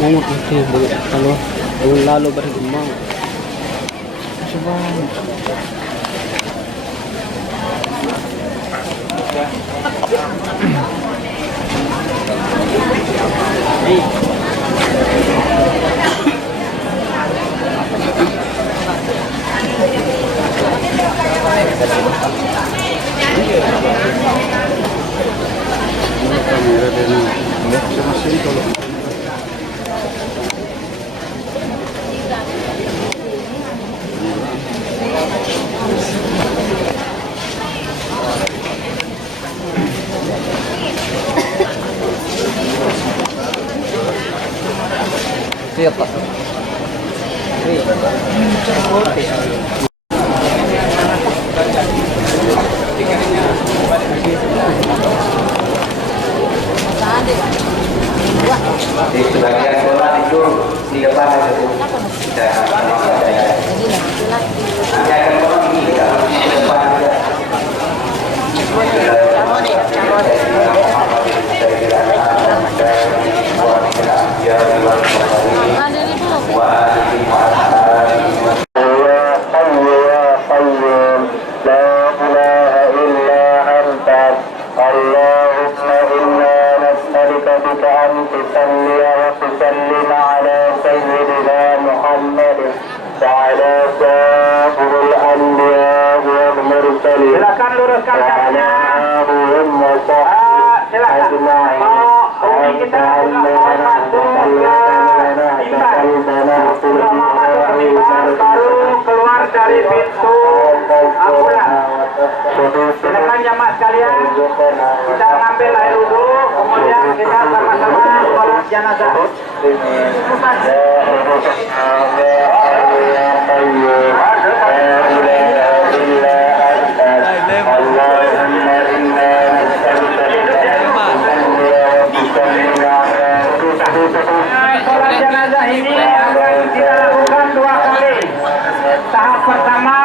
Momot itu kalau lalo ba rin mo. Siya kamera din sa masin ko. Siapa? Di sebagian sekolah itu di depan ada tidak ada orang ini kalau di depan ada silakan luruskan kakinya. Silakan. Mau kita mohon masuk ke mimbar. Selama masuk ke mimbar baru keluar dari pintu ambulan. Silakan jamaah sekalian, kita ngambil air wudhu, kemudian kita sama-sama sholat jenazah. Sholat jenazah ini akan kita lakukan 2 kali. Tahap pertama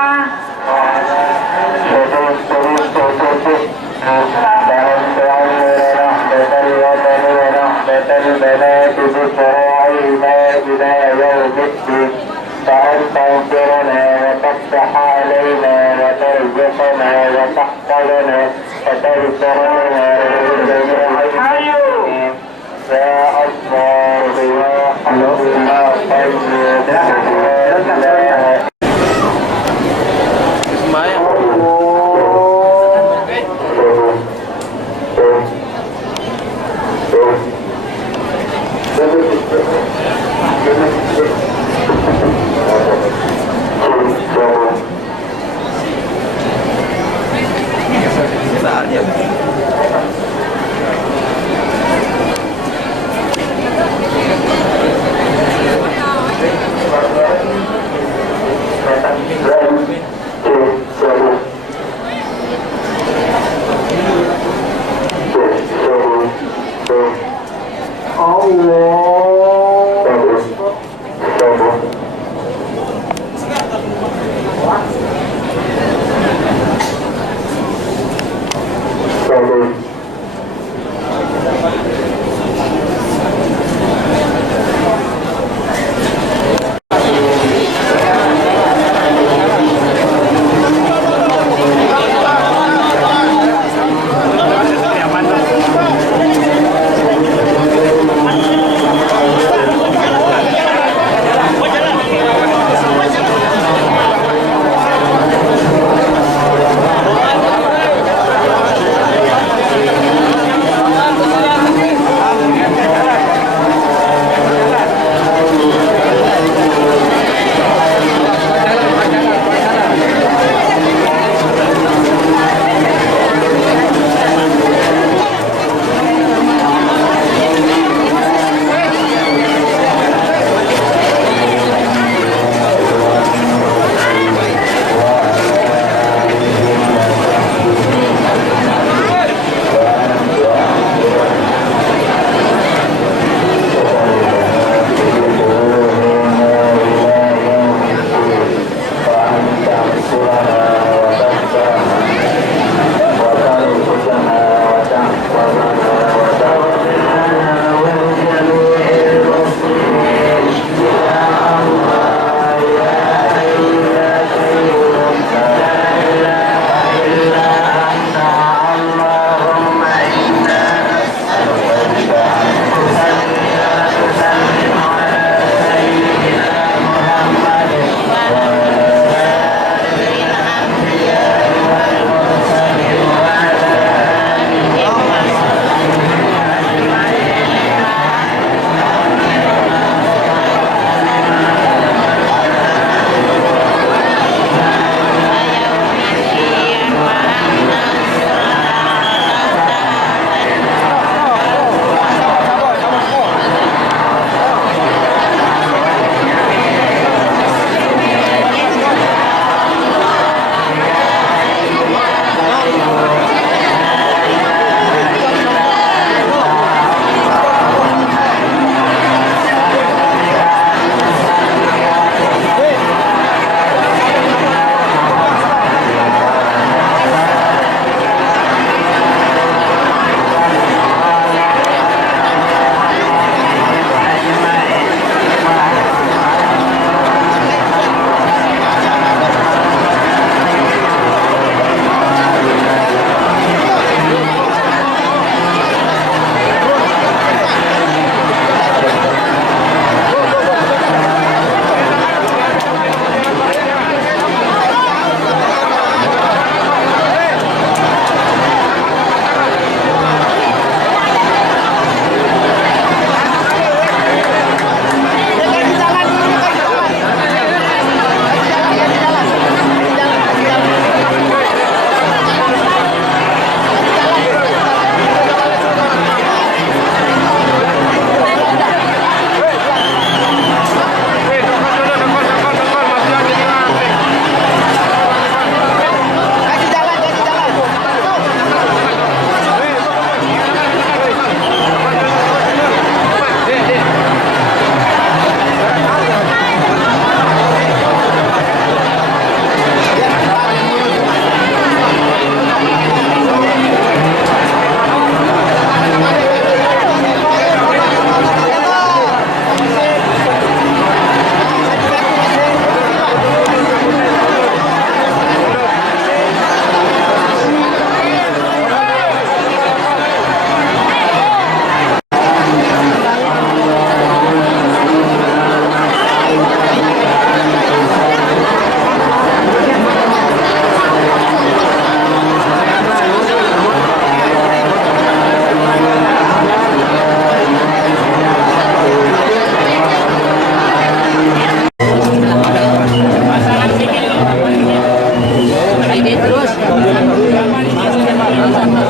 Tuhan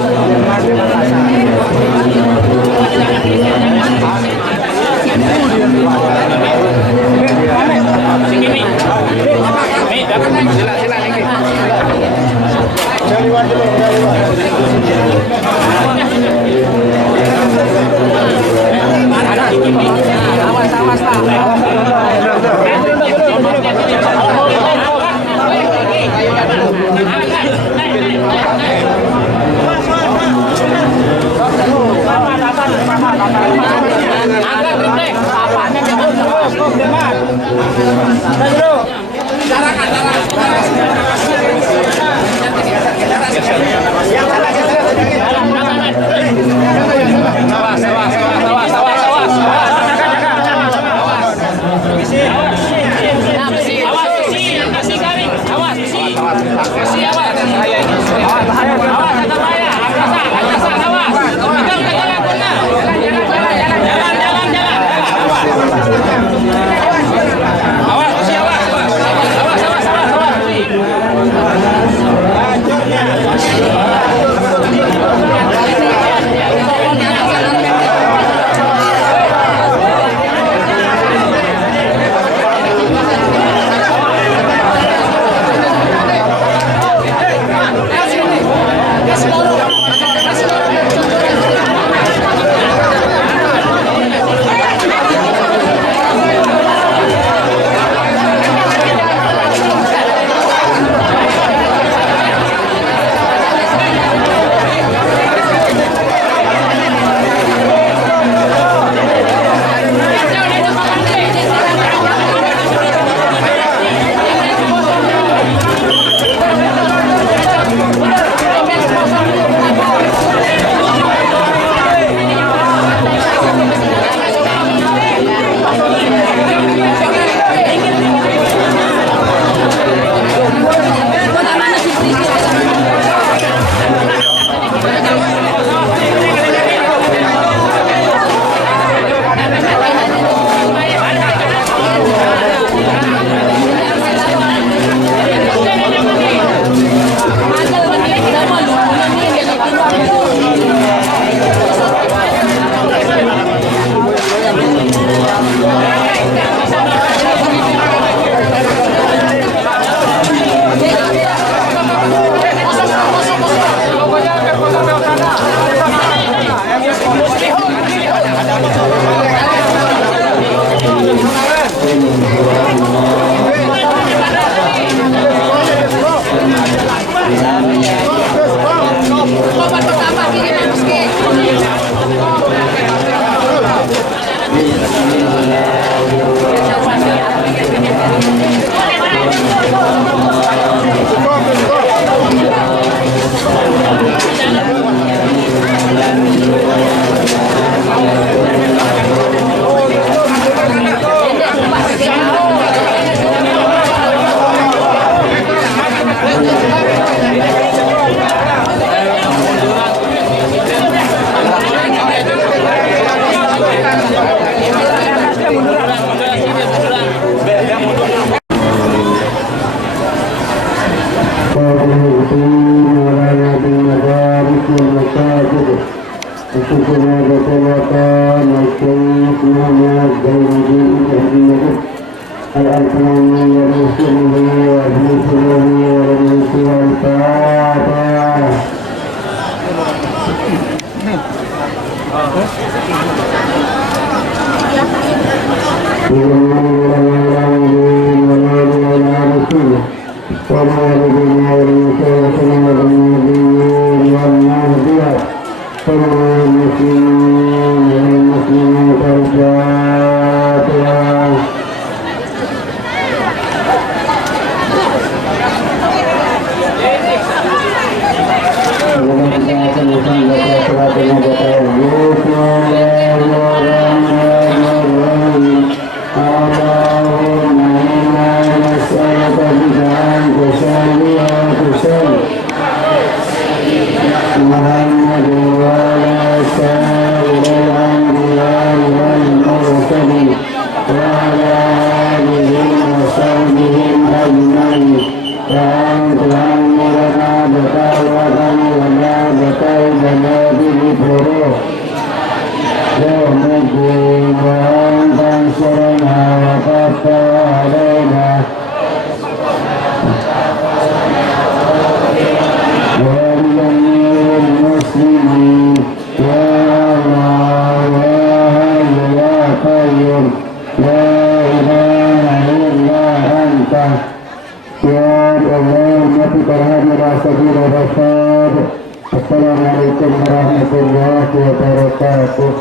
warahmatullahi wabarakatuh.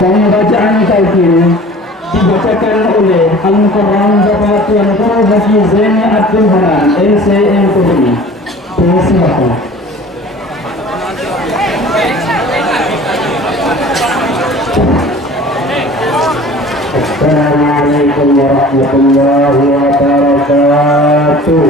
Kami bacaan talqin dibacakan oleh Al-Mukarram Bapak Tuan Guru Haji Zaini Abdul Hanan LCM Kodri. Persilakan. Assalamualaikum warahmatullahi wabarakatuh.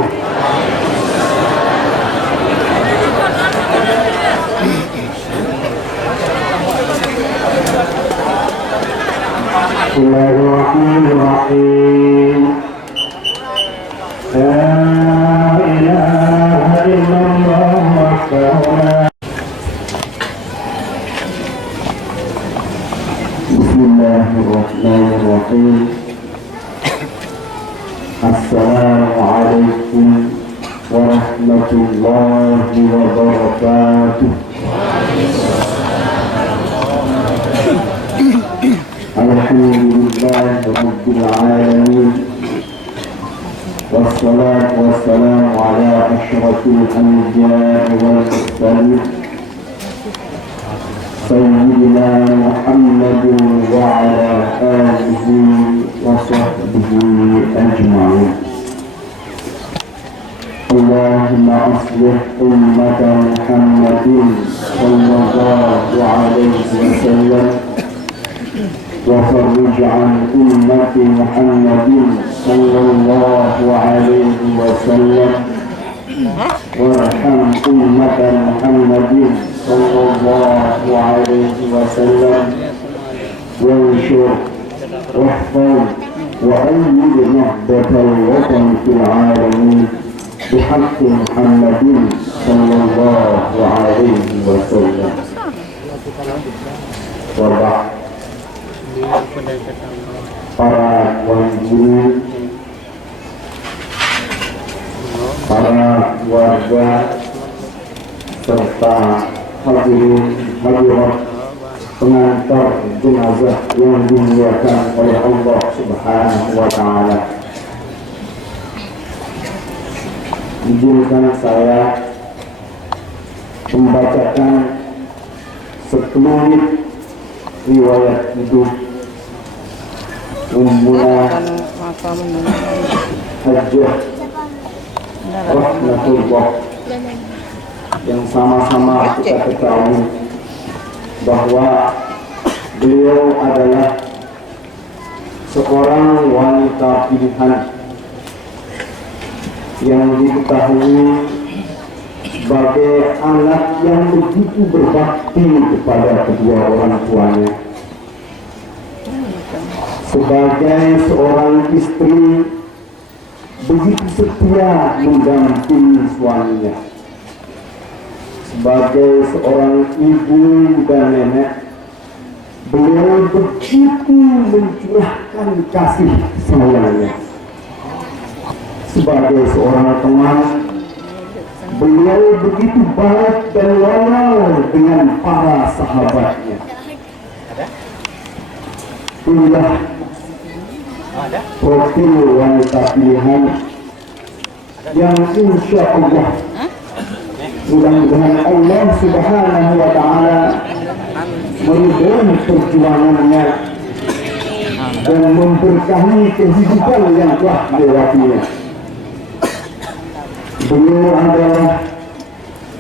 Bismillahirrahmanirrahim. La ilaha illallah wahdahu la Bismillahirrahmanirrahim. Assalamualaikum warahmatullahi wabarakatuh. Alhamdulillah Rabbil Alamin. Wassalatu wassalamu ala asyrafil anbiya'i wal mursalin Sayyidina Muhammadin wa ala alihi wa sahbihi ajma'in. Allahumma aslih ummata Muhammadin sallallahu alaihi wasallam wa farrij an ummati Muhammadin sallallahu alaihi wasallam warham ummata Muhammadin sallallahu alaihi wasallam wanshur wahfaz wa ayyid nahdatal watan fil alamin bihaqqi Muhammadin sallallahu alaihi wasallam. Wa ba'd. Para wali guru, para warga serta hadirin hadirat pengantar jenazah yang dimuliakan oleh Allah Subhanahu wa taala. Izinkan saya membacakan sekelumit riwayat hidup Ummuna Hajjah Rahmatullah yang sama-sama kita ketahui bahwa beliau adalah seorang wanita pilihan yang diketahui sebagai anak yang begitu berbakti kepada kedua orang tuanya, sebagai seorang istri begitu setia mendampingi suaminya, sebagai seorang ibu dan nenek beliau begitu mencurahkan kasih sayangnya, sebagai seorang teman beliau begitu baik dan loyal dengan para sahabatnya. Inilah profil wanita pilihan yang insya Allah mudah-mudahan Allah Subhanahu wa taala meridhai perjuangannya dan memberkahi kehidupan yang telah dilewatinya. Beliau adalah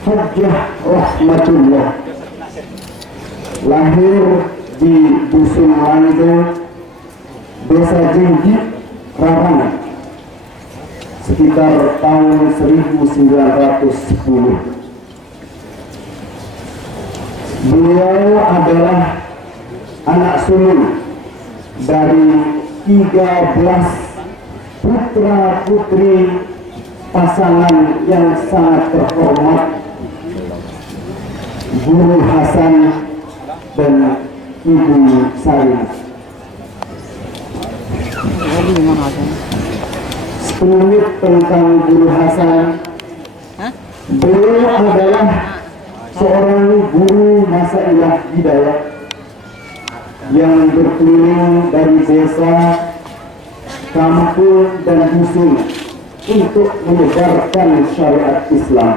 Hajjah Rahmatullah, lahir di Dusun Lando, Desa Jenggit, Rarang, sekitar tahun 1910. Beliau adalah anak sulung dari 13 putra-putri pasangan yang sangat terhormat, Guru Hasan dan Ibu Sarinah. Sekelumit tentang Guru Hasan, beliau adalah seorang guru Masailah Hidayah yang berkeliling dari desa, kampung dan dusun untuk menyebarkan syariat Islam.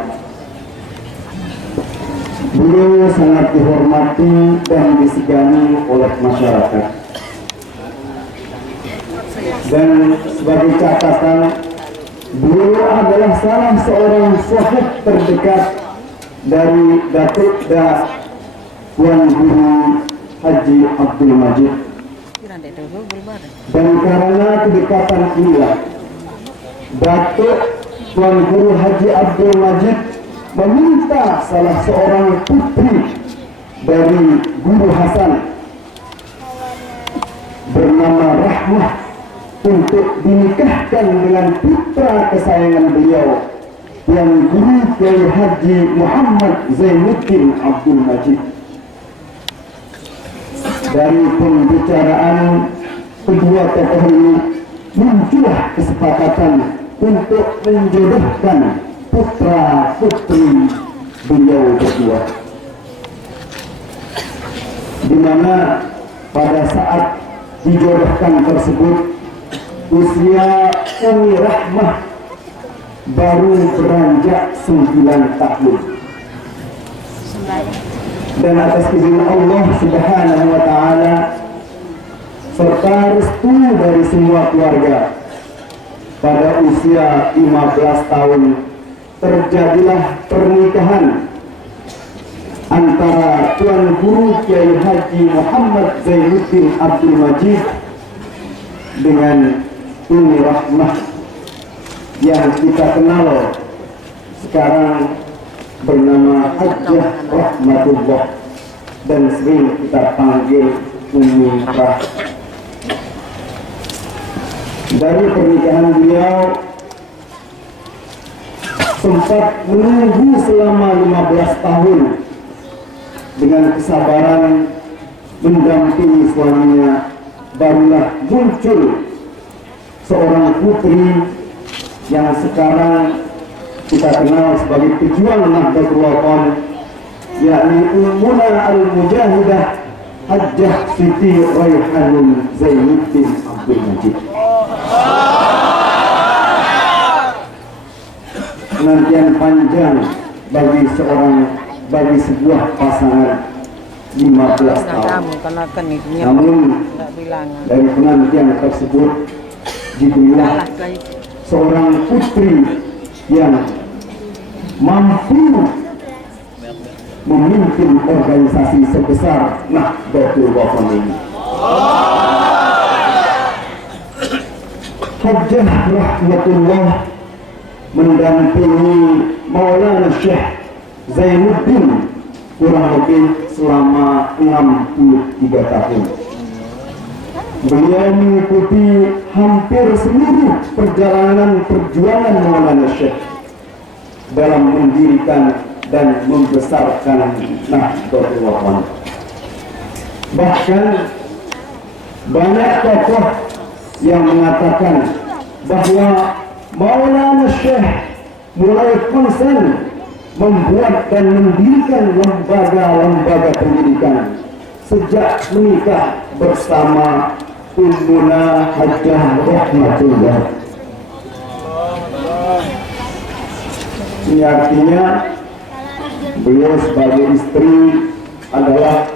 Beliau sangat dihormati dan disegani oleh masyarakat. Dan sebagai catatan, beliau adalah salah seorang sahib terdekat dari Datuk Tuan Guru Haji Abdul Majid. Dan karena kedekatan inilah, Datuk Tuan Guru Haji Abdul Majid meminta salah seorang putri dari Guru Hasan bernama Rahmah untuk dinikahkan dengan putra kesayangan beliau, Tuan Guru Kiai Haji Muhammad Zainuddin Abdul Majid. Dari pembicaraan kedua tokoh ini muncullah kesepakatan untuk menjodohkan putra putri beliau berdua, di mana pada saat dijodohkan tersebut usia Umi Rahmah baru beranjak 9 tahun. Dan atas izin Allah Subhanahu wa Ta'ala serta restu dari semua keluarga, pada usia 15 tahun terjadilah pernikahan antara Tuan Guru Kiai Haji Muhammad Zainuddin Abdul Majid dengan Umi Rahmah yang kita kenal sekarang bernama Hajjah Rahmatullah dan sering kita panggil Umi Rah. Dari pernikahan beliau sempat menunggu selama 15 tahun dengan kesabaran mendampingi suaminya, barulah muncul seorang putri yang sekarang kita kenal sebagai pejuang Nahdlatul Wathon, yakni Ummuna Al-Mujahidah Hajjah Siti Raihanul Zainuddin Abdul Majid. Penantian panjang bagi sebuah pasangan 15 tahun. Namun dari penantian tersebut diberilah seorang putri yang mampu memimpin organisasi sebesar Nahdlatul Wathon ini. Hajjah Rahmatullah mendampingi Maulana Syekh Zainuddin kurang lebih selama 63 tahun. Beliau mengikuti hampir seluruh perjalanan perjuangan Maulana Syekh dalam mendirikan dan membesarkan Nahdlatul Wathon. Bahkan banyak tokoh yang mengatakan bahwa Maulana Syekh mulai konsen membuat dan mendirikan lembaga-lembaga pendidikan sejak menikah bersama Ummuna Hajjah Rahmatullah. Ini artinya beliau sebagai istri adalah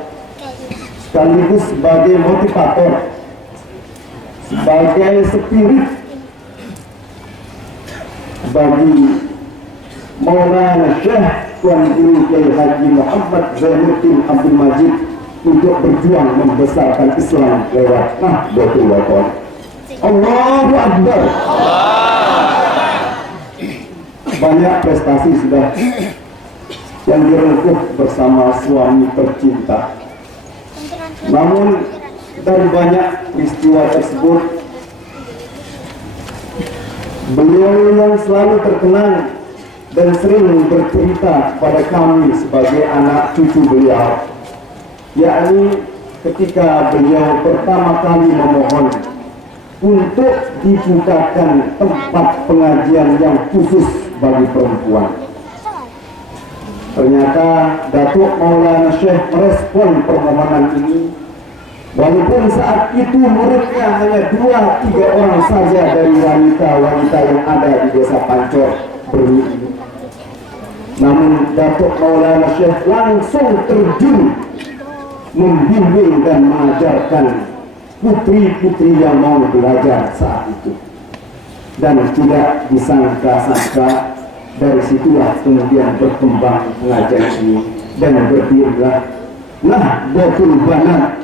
sekaligus sebagai motivator, sebagai spirit bagi Maulana Syekh Tuan Guru Kiai Haji Muhammad Zainuddin Abdul Majid untuk berjuang membesarkan Islam lewat Nahdlatul Wathon. Allahu Akbar. Banyak prestasi sudah yang direngkuh bersama suami tercinta. Namun dari banyak peristiwa tersebut, beliau yang selalu terkenang dan sering bercerita pada kami sebagai anak cucu beliau, yakni ketika beliau pertama kali memohon untuk dibukakan tempat pengajian yang khusus bagi perempuan. Ternyata Datuk Maulana Syekh merespon permohonan ini Walaupun saat itu muridnya hanya 2-3 orang saja dari wanita-wanita yang ada di desa Pancor berwudu. Namun Datuk Maulana Syekh langsung terjun membimbing dan mengajarkan putri-putri yang mau belajar saat itu. Dan tidak disangka-sangka dari situlah kemudian berkembang pengajian ini dan berdirilah Nahdlatul Banat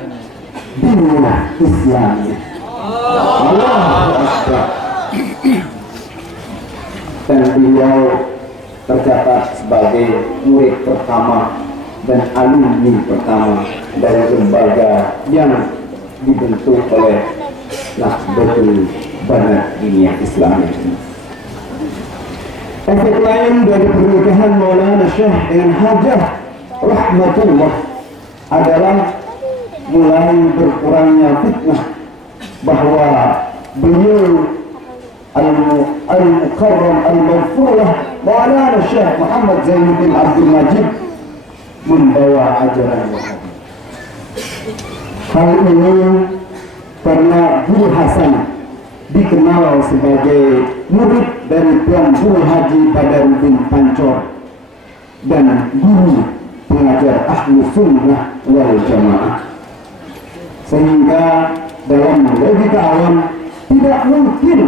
Dinul Islam. Allahu Akbar. Dan beliau tercatat sebagai murid pertama dan alumni pertama dari lembaga yang dibentuk oleh Nahdlatul Banat Dinul Islam ini. Efek lain dari pernikahan Maulana Syekh dengan Hajah Rahmatullah adalah mulai berkurangnya fitnah bahwa beliau Al-Mukarram Al-Maghfurlah Maulana Syekh Muhammad Zainuddin Abdul Majid membawa ajaran Wahabi. Hal ini karena Guru Hasan dikenal sebagai murid dari Tuan Guru Haji Badaruddin Pancor dan guru pengajar Ahlus Sunnah wal Jamaah, sehingga dalam logika awam tidak mungkin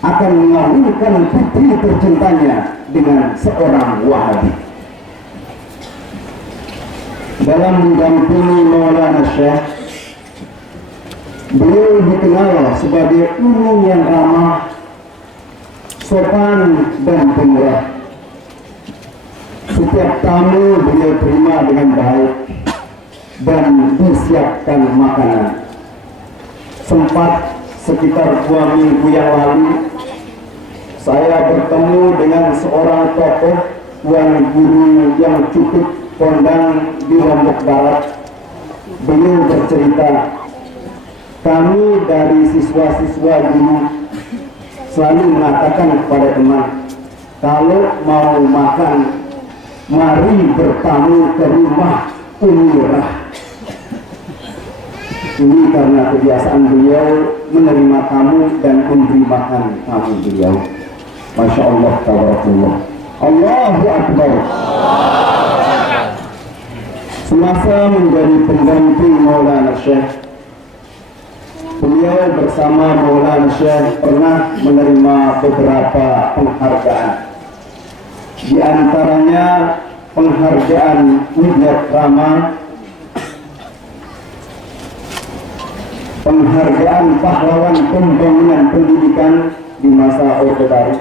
akan mengawinkan putri tercintanya dengan seorang Wahabi. Dalam mendampingi Maulana Syekh, beliau dikenal sebagai umum yang ramah, sopan dan pemurah. Setiap tamu beliau terima dengan baik dan disiapkan makanan. Sempat sekitar 2 minggu yang lalu saya bertemu dengan seorang tokoh tuan guru yang cukup kondang di Lombok Barat. Beliau bercerita, kami dari siswa-siswa guru selalu mengatakan kepada teman, kalau mau makan, mari bertamu ke rumah Umirah. Ini karena kebiasaan beliau menerima tamu dan memberi makan tamu beliau. Masya Allah, tabarakallah. Allahu Akbar. Semasa menjadi pendamping Maulana Syekh, beliau bersama Maulana Syekh pernah menerima beberapa penghargaan. Di antaranya penghargaan Widya Rama, penghargaan pahlawan pembangunan pendidikan di masa Orde Baru,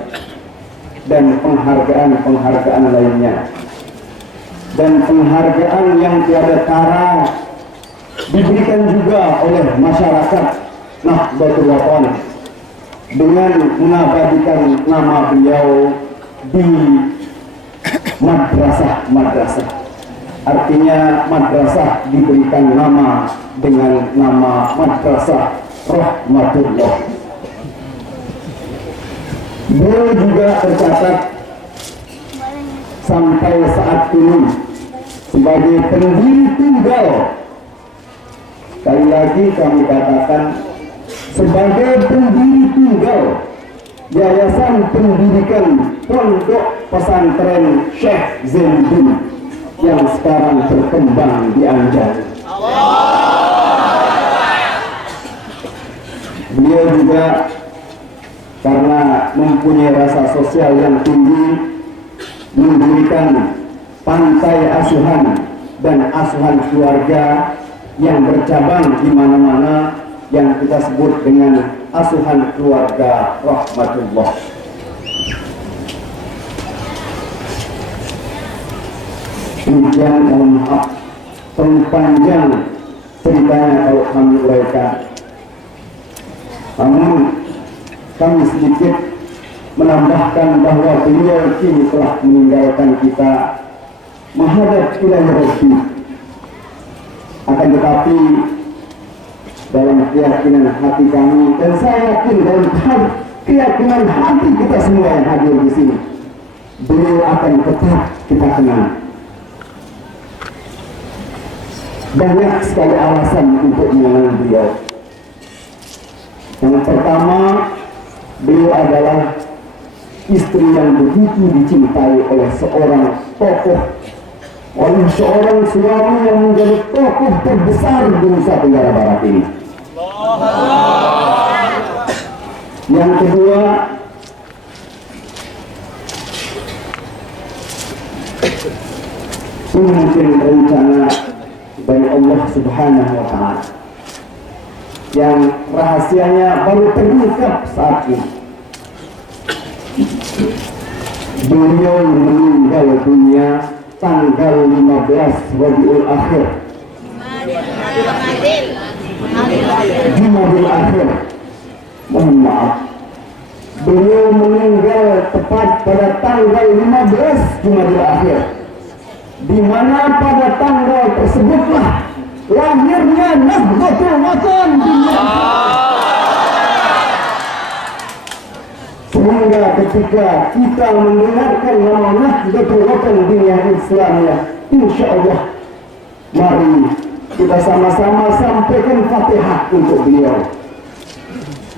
dan penghargaan lainnya. Dan penghargaan yang tiada tara diberikan juga oleh masyarakat Nahdlatul Wathon dengan mengabadikan nama beliau di madrasah. Artinya madrasah diberikan nama dengan nama Madrasah Rahmatullah. Beliau juga tercatat sampai saat ini sebagai pendiri tunggal. Sekali lagi kami katakan, sebagai pendiri tunggal Yayasan Pendidikan Pondok Pesantren Syekh Zainuddin yang sekarang berkembang di Anjar. Beliau juga karena mempunyai rasa sosial yang tinggi mendirikan pantai asuhan dan asuhan keluarga yang bercabang di mana-mana yang kita sebut dengan asuhan keluarga Rahmatullah. Demikian, mohon maaf terlalu panjang ceritanya kalau kami uraikan. Namun kami sedikit menambahkan bahwa beliau kini telah meninggalkan kita menghadap ilahi Rabbi. Akan tetapi dalam keyakinan hati kami, dan saya yakin dalam keyakinan hati kita semua yang hadir di sini, beliau akan tetap kita kenal. banyak sekali alasan untuk mengenal beliau. Yang pertama, beliau adalah istri yang begitu dicintai oleh seorang tokoh, oleh seorang suami yang menjadi tokoh terbesar di Nusa Tenggara Barat ini. Yang kedua, mungkin rencana dari Allah Subhanahu wa Ta'ala yang rahasianya baru terungkap saat ini. Beliau meninggal dunia tanggal 15 Rabiul Akhir, Jumadil Akhir. Mohon maaf, beliau meninggal tepat pada tanggal 15 Jumadil Akhir, di mana pada tanggal tersebutlah lahirnya Nahdlatul Watan. Sehingga ketika kita mendengarkan nama Nahdlatul Watan Diniyah Islamiyah, insya Allah mari kita sama-sama sampaikan Fatihah untuk beliau.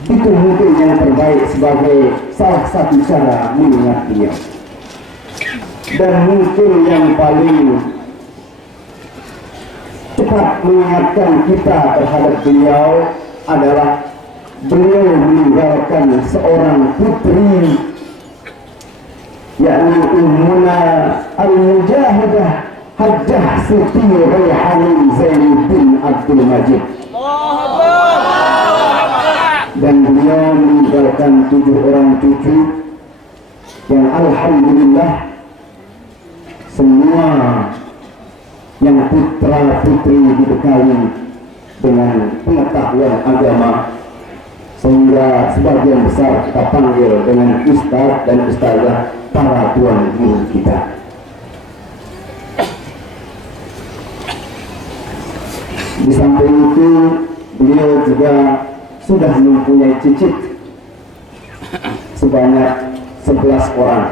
Itu mungkin yang terbaik sebagai salah satu cara mengingat beliau. Dan mungkin yang paling cepat mengingatkan kita terhadap beliau adalah beliau meninggalkan seorang putri, yakni Ummuna Al-Mujahidah Hajjah Siti Rayhanin Zainuddin Abdul Majid. Dan beliau meninggalkan 7 orang cucu yang alhamdulillah semua yang putra putri dibekali dengan pengetahuan agama, sehingga sebagian besar kita panggil dengan ustaz dan ustazah, para tuan guru kita. Di samping itu beliau juga sudah mempunyai cicit sebanyak 11 orang.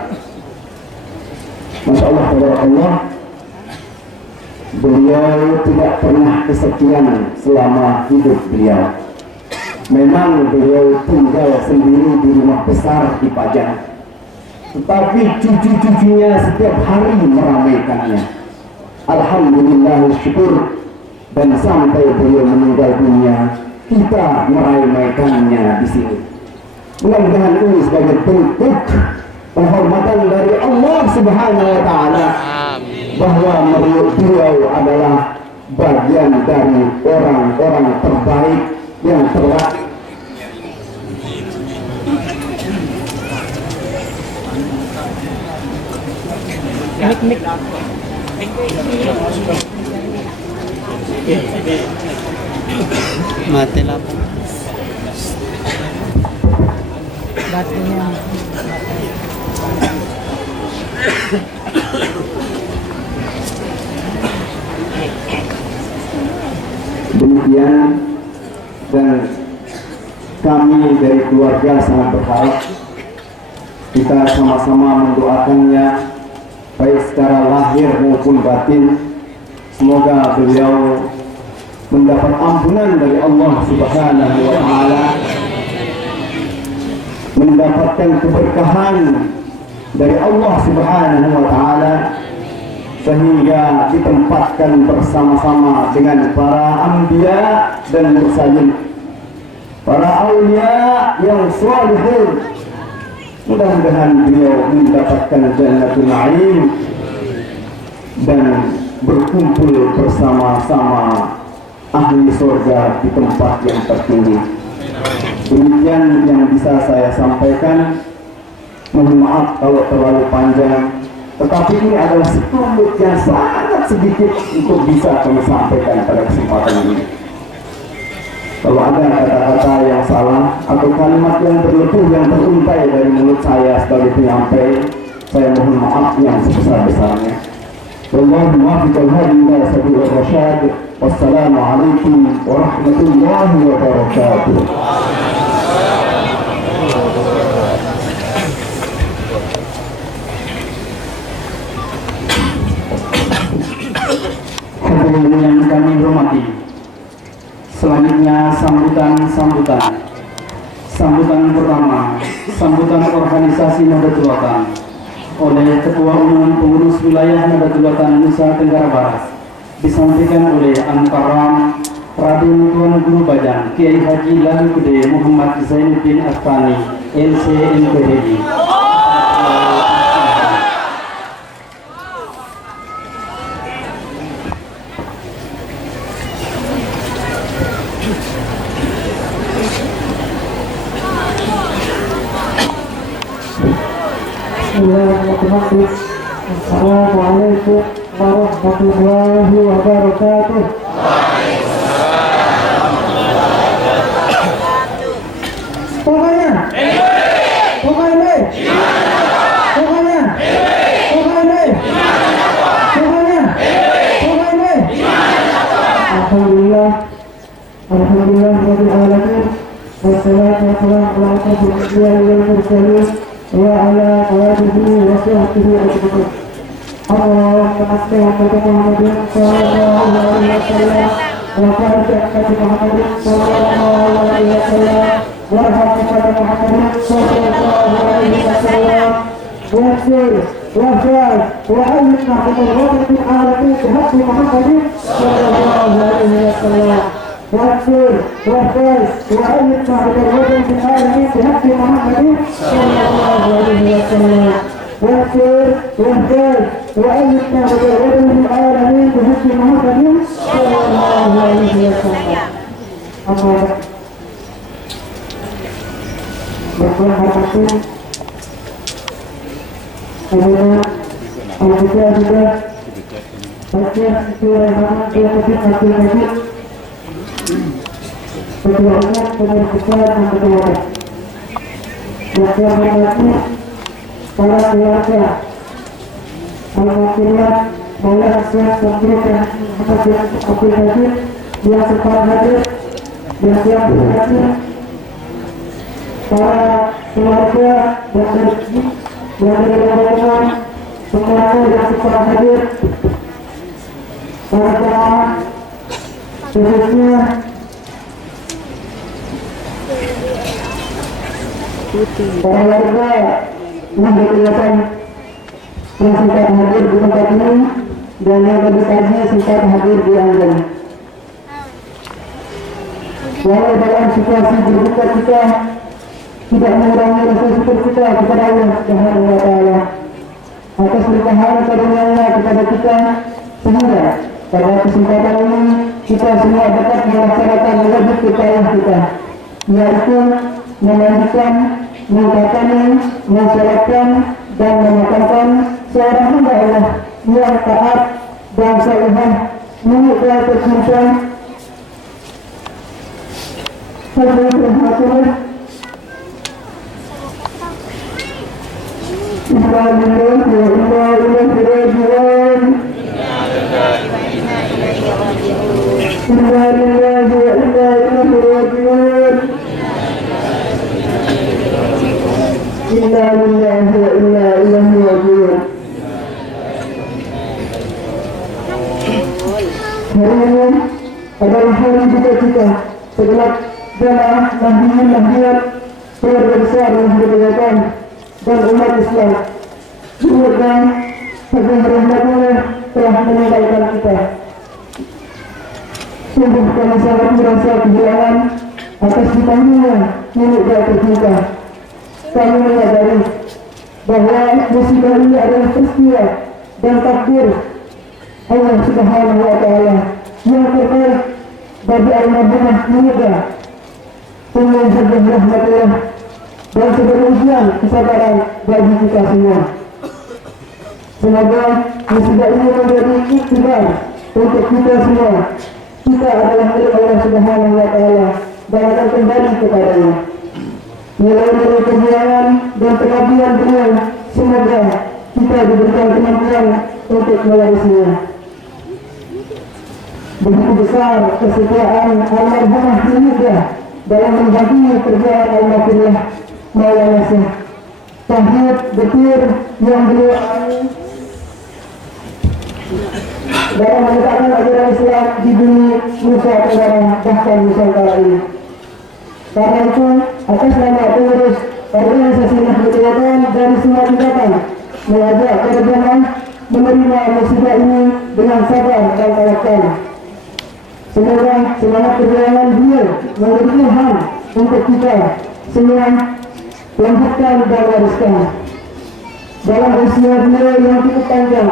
Masya Allah, tabarakallah, beliau tidak pernah kesepian selama hidup beliau. Memang beliau tinggal sendiri di rumah besar di Pajang, tetapi cucu-cucunya setiap hari meramaikannya. Alhamdulillah, syukur. Dan sampai beliau meninggal dunia, kita meramaikannya di sini. Mudah-mudahan ini sebagai bentuk penghormatan dari Allah Subhanahu wa Ta'ala, bahwa beliau adalah bagian dari orang-orang terbaik yang telah mati lah. demikian, dan kami dari keluarga sangat berharap kita sama-sama mendoakannya baik secara lahir maupun batin. Semoga beliau mendapat ampunan dari Allah Subhanahu wa Ta'ala, mendapatkan keberkahan dari Allah Subhanahu wa Ta'ala, sehingga ditempatkan bersama-sama dengan para anbiya dan mursalin, para aulia yang salihin. Mudah-mudahan beliau mendapatkan jannatul na'im dan berkumpul bersama-sama ahli surga di tempat yang tertinggi. Demikian yang bisa saya sampaikan. Mohon maaf kalau terlalu panjang, tetapi ini adalah sekelumit yang sangat sedikit untuk bisa kami sampaikan pada kesempatan ini. Kalau ada kata-kata yang salah atau kalimat yang berlebihan yang teruntai dari mulut saya sebagai penyampai, saya mohon maaf yang sebesar-besarnya. Wallahu muwaffiq al-hadi ila sabil ar-rasyad. Wassalamualaikum warahmatullahi wabarakatuh. Alhamdulillah. hadirin yang kami hormati, selanjutnya sambutan pertama, sambutan organisasi Nahdlatul Ulama oleh Ketua Umum Pengurus Wilayah Nahdlatul Ulama Nusa Tenggara Barat, disampaikan oleh Ankaram Raden Tuan Guru Bajang Kiai Haji Lalu Gede Muhammad Zainuddin Astani LCMPDI. Assalamualaikum warahmatullahi wabarakatuh. Pokoknya Alhamdulillah rabbil alamin. Wassalatu wassalamu ala asyrofil mursalin wa ala alihi wa sahbihi ajma'in. Allahumma salli ala Muhammadin sallallahu alaihi wasallam wa barik ala Muhammadin sallallahu alaihi wasallam wa ala Muhammadin sallallahu alaihi wasallam. Wassir wafaz wa ayyuna bi'awwati alamin bihaqi Muhammadin sallallahu alaihi wasallam. Wassir wafaz wa ayyuna bi'awwati alamin bihaqi Muhammadin sallallahu alaihi wasallam. Wassir wafaz wa ayyuna bi'awwati alamin bihaqi Muhammadin sallallahu alaihi wasallam. Amma ba'du. Kemudian juga baca surah Al-Fatihah keduanya dengan besar dan kedua. Yang berarti para keluarga Alhamdulillah banyak yang memberikan aplikasi yang sempat hadir dan siap hadir, para keluarga dan rezeki yang berdoa semuanya yang sempat hadir, para jamaah khususnya para warga Nahdlatul Ulama yang sempat hadir di tempat ini dan yang lebih besarnya sempat hadir di Anggan. Walau dalam situasi berduka kita tidak mengurangi rasa syukur kita kepada Allah Subhanahu wa Ta'ala atas limpahan karunia-Nya kepada kita, sehingga pada kesempatan ini kita semua dapat melaksanakan wajib kifayah kita, yaitu memandikan, mengkatani, mensolatkan dan memakamkan seorang hamba Allah yang taat dan salihah menurut tercinta Hazrat Rasulullah Inna lillahi wa inna ilaihi raji'un. Inna lillahi wa inna ilaihi raji'un. Inna lillahi wa inna ilaihi raji'un. Hari ini adalah hari cita-cita segenap jamaah Nahdlatul keluarga besar Nahdlatul Ulama dan umat Islam. Semoga Hazrat Rahmatullah telah meninggalkan kita. Sungguh kami sangat merasa kehilangan atas dipanggilnya milik jatuh kita. Kami menyadari bahwa musibah ini adalah peristiwa dan takdir Allah Subhanahu wa Ta'ala yang terbaik bagi almarhumah muda Ummu Hazrat Rahmatullah dan sebagai ujian kesabaran bagi kita semua. Semoga musibah ini menjadi iktibar untuk kita semua. Kita adalah milik Allah Subhanahu wa Ta'ala dan akan kembali kepada-Nya. Nilai-nilai kehilangan dan pengabdian beliau, semoga kita diberikan kemampuan untuk mewarisinya. Begitu besar kesetiaan almarhumah muda dalam membagi perjalanan almarhumah Maulana Syekh Tahir Betir yang beliau dalam menegakkan ajaran Islam Nusa Tenggara bahkan Nusantara ini. Karena itu, atas nama pengurus organisasi Nahdlatul Ulama dari semua tingkatan mengajak para jamaah menerima musibah ini dengan sabar dan tawakal. Semoga semangat perjuangan beliau memberi ilham untuk kita semua lanjutkan dan wariskan. Dalam usia beliau yang cukup panjang,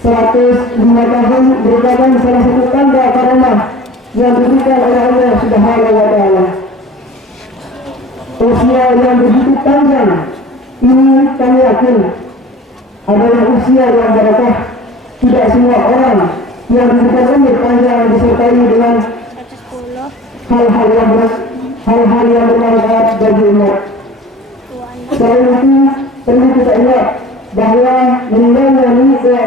105 tahun, merupakan salah satu tanda karamah yang diberikan oleh Allah Subhanahu wa Ta'ala. Usia yang begitu panjang ini kami yakin adalah usia yang berkah. Tidak semua orang yang diberikan umur panjang disertai dengan hal-hal yang bermanfaat bagi umat. Selain itu, perlu kita ingat bahwa meninggalnya Nisa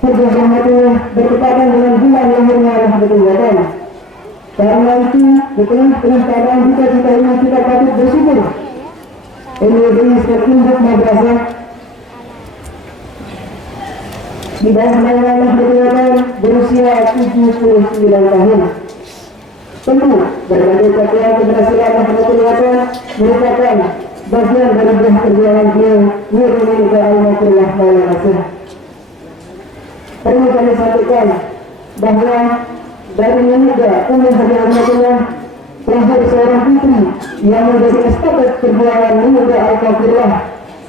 Hajjah Rahmatullah bertepatan dengan bulan lahirnya Nahdlatul Ulama. Karena itu, di tengah keadaan kita ini kita patut bersyukur. NWI Sekolah Madrasah di bawah naungan Nahdlatul Ulama berusia 79 tahun. Tentu, berbagai capaian keberhasilan Nahdlatul Ulama merupakan bagian dari buah perjuangan beliau Nurul Al-Makullah Maulana. Perlu kami sampaikan bahwa dari muda Umi Hajjah Rahmatullah lahir seorang putri yang menjadi estafet perjuangan muda Al-Makullah.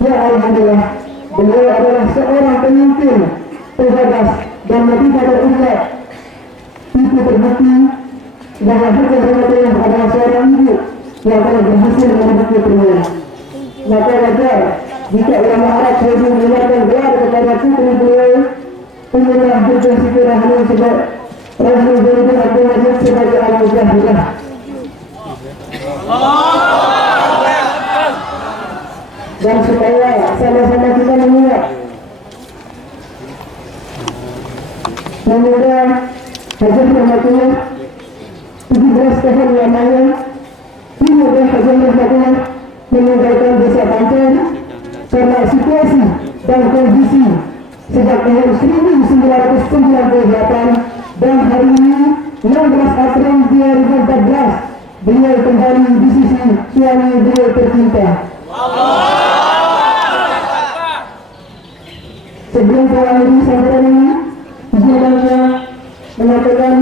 Ya Alhamdulillah, beliau adalah seorang pemimpin tergagas dan motivator berusaha. Itu terbukti bahwa Hajjah Rahmatullah adalah seorang ibu yang telah berhasil mendidik putrinya. Maka wajar jika ulama Arab Saudi mengeluarkan gelar kepada putri beliau Ummah Hajjah Siti Rahman Abdul Majid sebagai Al-Mujahidah. Dan supaya sama-sama kita mengingat pemuda Hajjah Rahmatullah 17 tahun lamanya, pemuda Hajjah Rahmatullah meninggalkan desa Banten karena situasi dan kondisi sejak tahun 1998 dan hari ini 16 April 2014 beliau kembali di sisi suami beliau tercinta. Sebelum saya akhiri sambutan ini, izinkannya mengatakan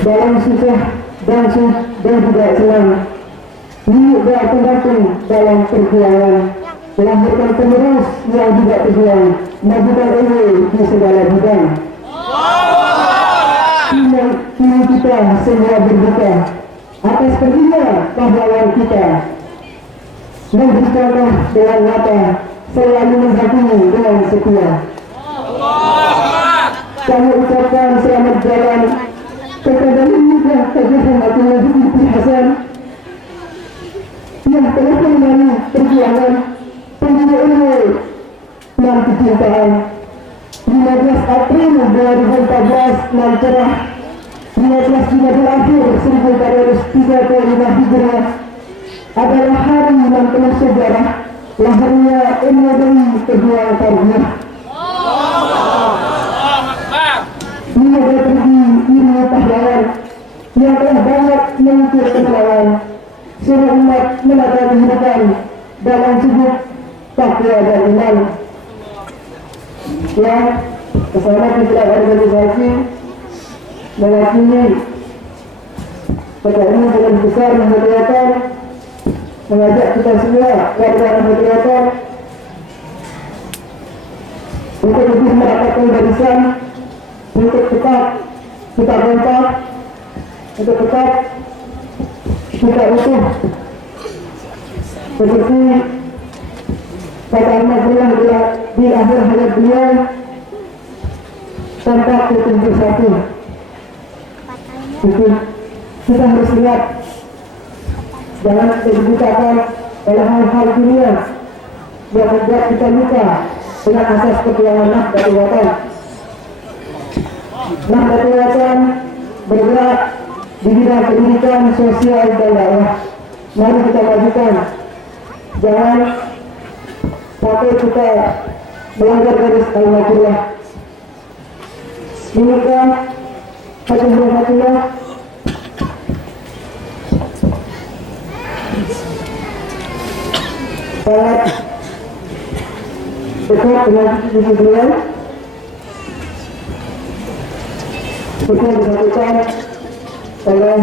dalam susah dan juga senang, hidup dan tergantung dalam perjuangan, melahirkan penerus yang juga berjuang, majukan ilmu di segala bidang. Kini kita semua berduka atas perginya pahlawan kita. Memberikanlah dengan nyata, selalu menghakimi dengan setia. Kami ucapkan selamat jalan kepada Nurul Hajjah Rahmatullah binti Hasan yang telah menemani perjuangan pendidik ilmu dan kecintaan. 15 April 2014 nan cerah, 15 Jumadil Akhir 1435 Hijriah adalah hari yang penuh sejarah lahirnya NWI Perjuangan Tarbiyah. Semoga pergi ilmu pahlawan yang telah banyak mengukir pahlawan, seluruh umat menata kehidupan dalam sujud takwa dan iman. Yang bersama pimpinan organisasi mewakili Ketua Umum Dewan Besar Nahdlatul Ulama mengajak kita semua warga Nahdlatul Ulama untuk lebih merapatkan barisan, untuk tetap kita kompak, untuk tetap kita utuh seperti kata Al-Mahdiyah di akhir hayat beliau, kompak itu bersatu. Kita harus lihat, jangan terbutakan oleh hal-hal dunia, yang membuat kita lupa dengan asas perjuangan Nahdlatul Watan. Nahdlatul Watan bergerak di bidang pendidikan, sosial, dan dakwah. Mari kita majukan. Jangan sampai kita melanggar garis al-Maqullah. Minta Fatihullah sangat dekat dengan ibu beliau. Seperti yang disampaikan oleh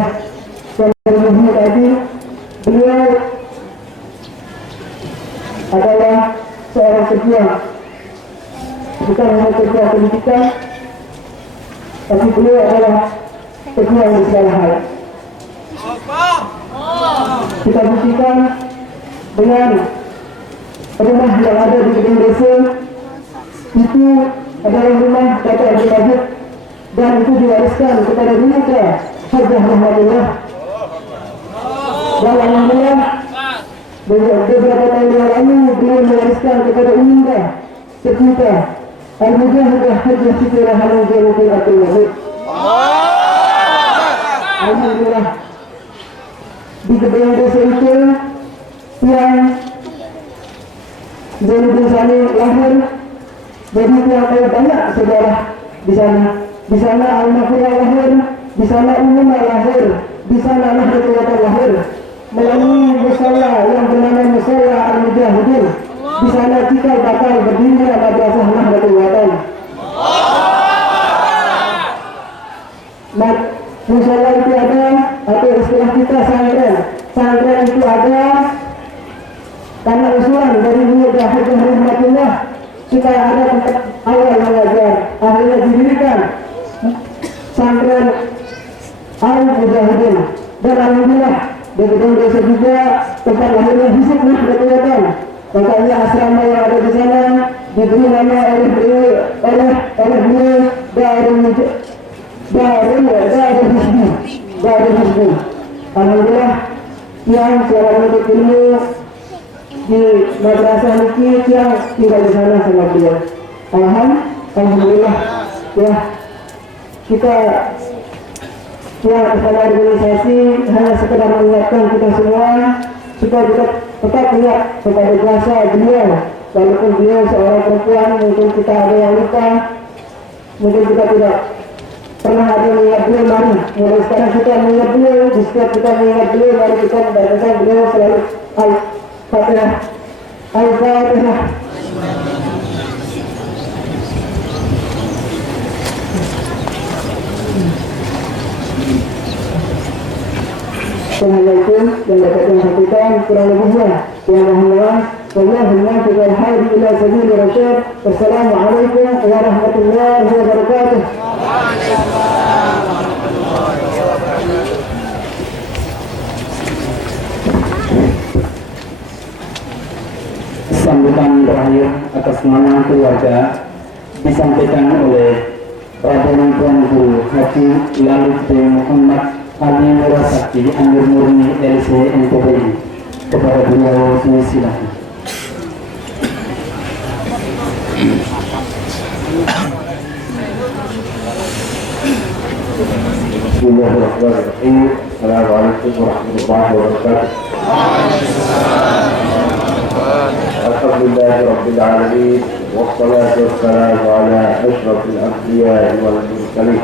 Tuan tadi, beliau adalah seorang pejuang, bukan hanya pejuang pendidikan, tapi beliau adalah pejuang di segala hal. Kita buktikan dengan rumah yang ada di gedung desa, itu adalah rumah Dato' Abdul Majid, dan itu diwariskan kepada Bunda Hajah Rahmatullah. Dan alhamdulillah beberapa tahun yang lalu beliau mewariskan kepada Bunda tercinta Al-Mujahidah Hajah Siti Rahman Jainuddin Abdul Wahid. Alhamdulillah di gedung desa itu yang Jainuddin Sani lahir, jadi yang banyak sejarah di sana. Di sana Al-Mahfirah lahir, di sana Umumah lahir, di sana Nahdlatul Watan lahir melalui musala yang bernama Musala Al-Mujahidin. Di sana cikal bakal berdiri Madrasah Nahdlatul Watan. Musala itu ada, atau istilah kita santren. Santren itu ada karena usulan dari Bunda Hajah Rahmatullah supaya ada tempat awal mengajar. Akhirnya didirikan santren Al-Mujahidin, dan alhamdulillah di gedung desa juga tempat lahirnya Hizib Nahdlatul Watan. Makanya asrama yang ada di sana diberi nama oleh beliau Darul Hizbi. Alhamdulillah yang secara menuntut ilmu di madrasah ini yang tinggal di sana sama beliau. Alhamdulillah ya, kita bersama organisasi hanya sekedar mengingatkan kita semua supaya kita tetap ingat kepada jasa beliau. Walaupun beliau seorang perempuan, mungkin kita ada yang lupa, mungkin kita tidak pernah ada yang mengingat beliau. Mari mulai sekarang kita mengingat beliau. Di setiap kita mengingat beliau, mari kita membacakan beliau selalu Al-Fatihah. Al-Fatihah. Dan hanya itu yang dapat saya sampaikan, kurang lebihnya yang mohon maaf. Wallahumma taqabbal hadi ila sabil rasyad. Wassalamualaikum warahmatullahi wabarakatuh. Sambutan terakhir atas nama keluarga disampaikan oleh Raden Tuan Guru Haji Lalut B. Muhammad Ali Murasaki Amir Murni LC NTBI. Kepada beliau silakan. Bismillahirrahmanirrahim. Assalamualaikum warahmatullahi wabarakatuh. Alhamdulillahirabbil alamin, wassalatu wassalamu ala asyrafil anbiya'i wal mursalin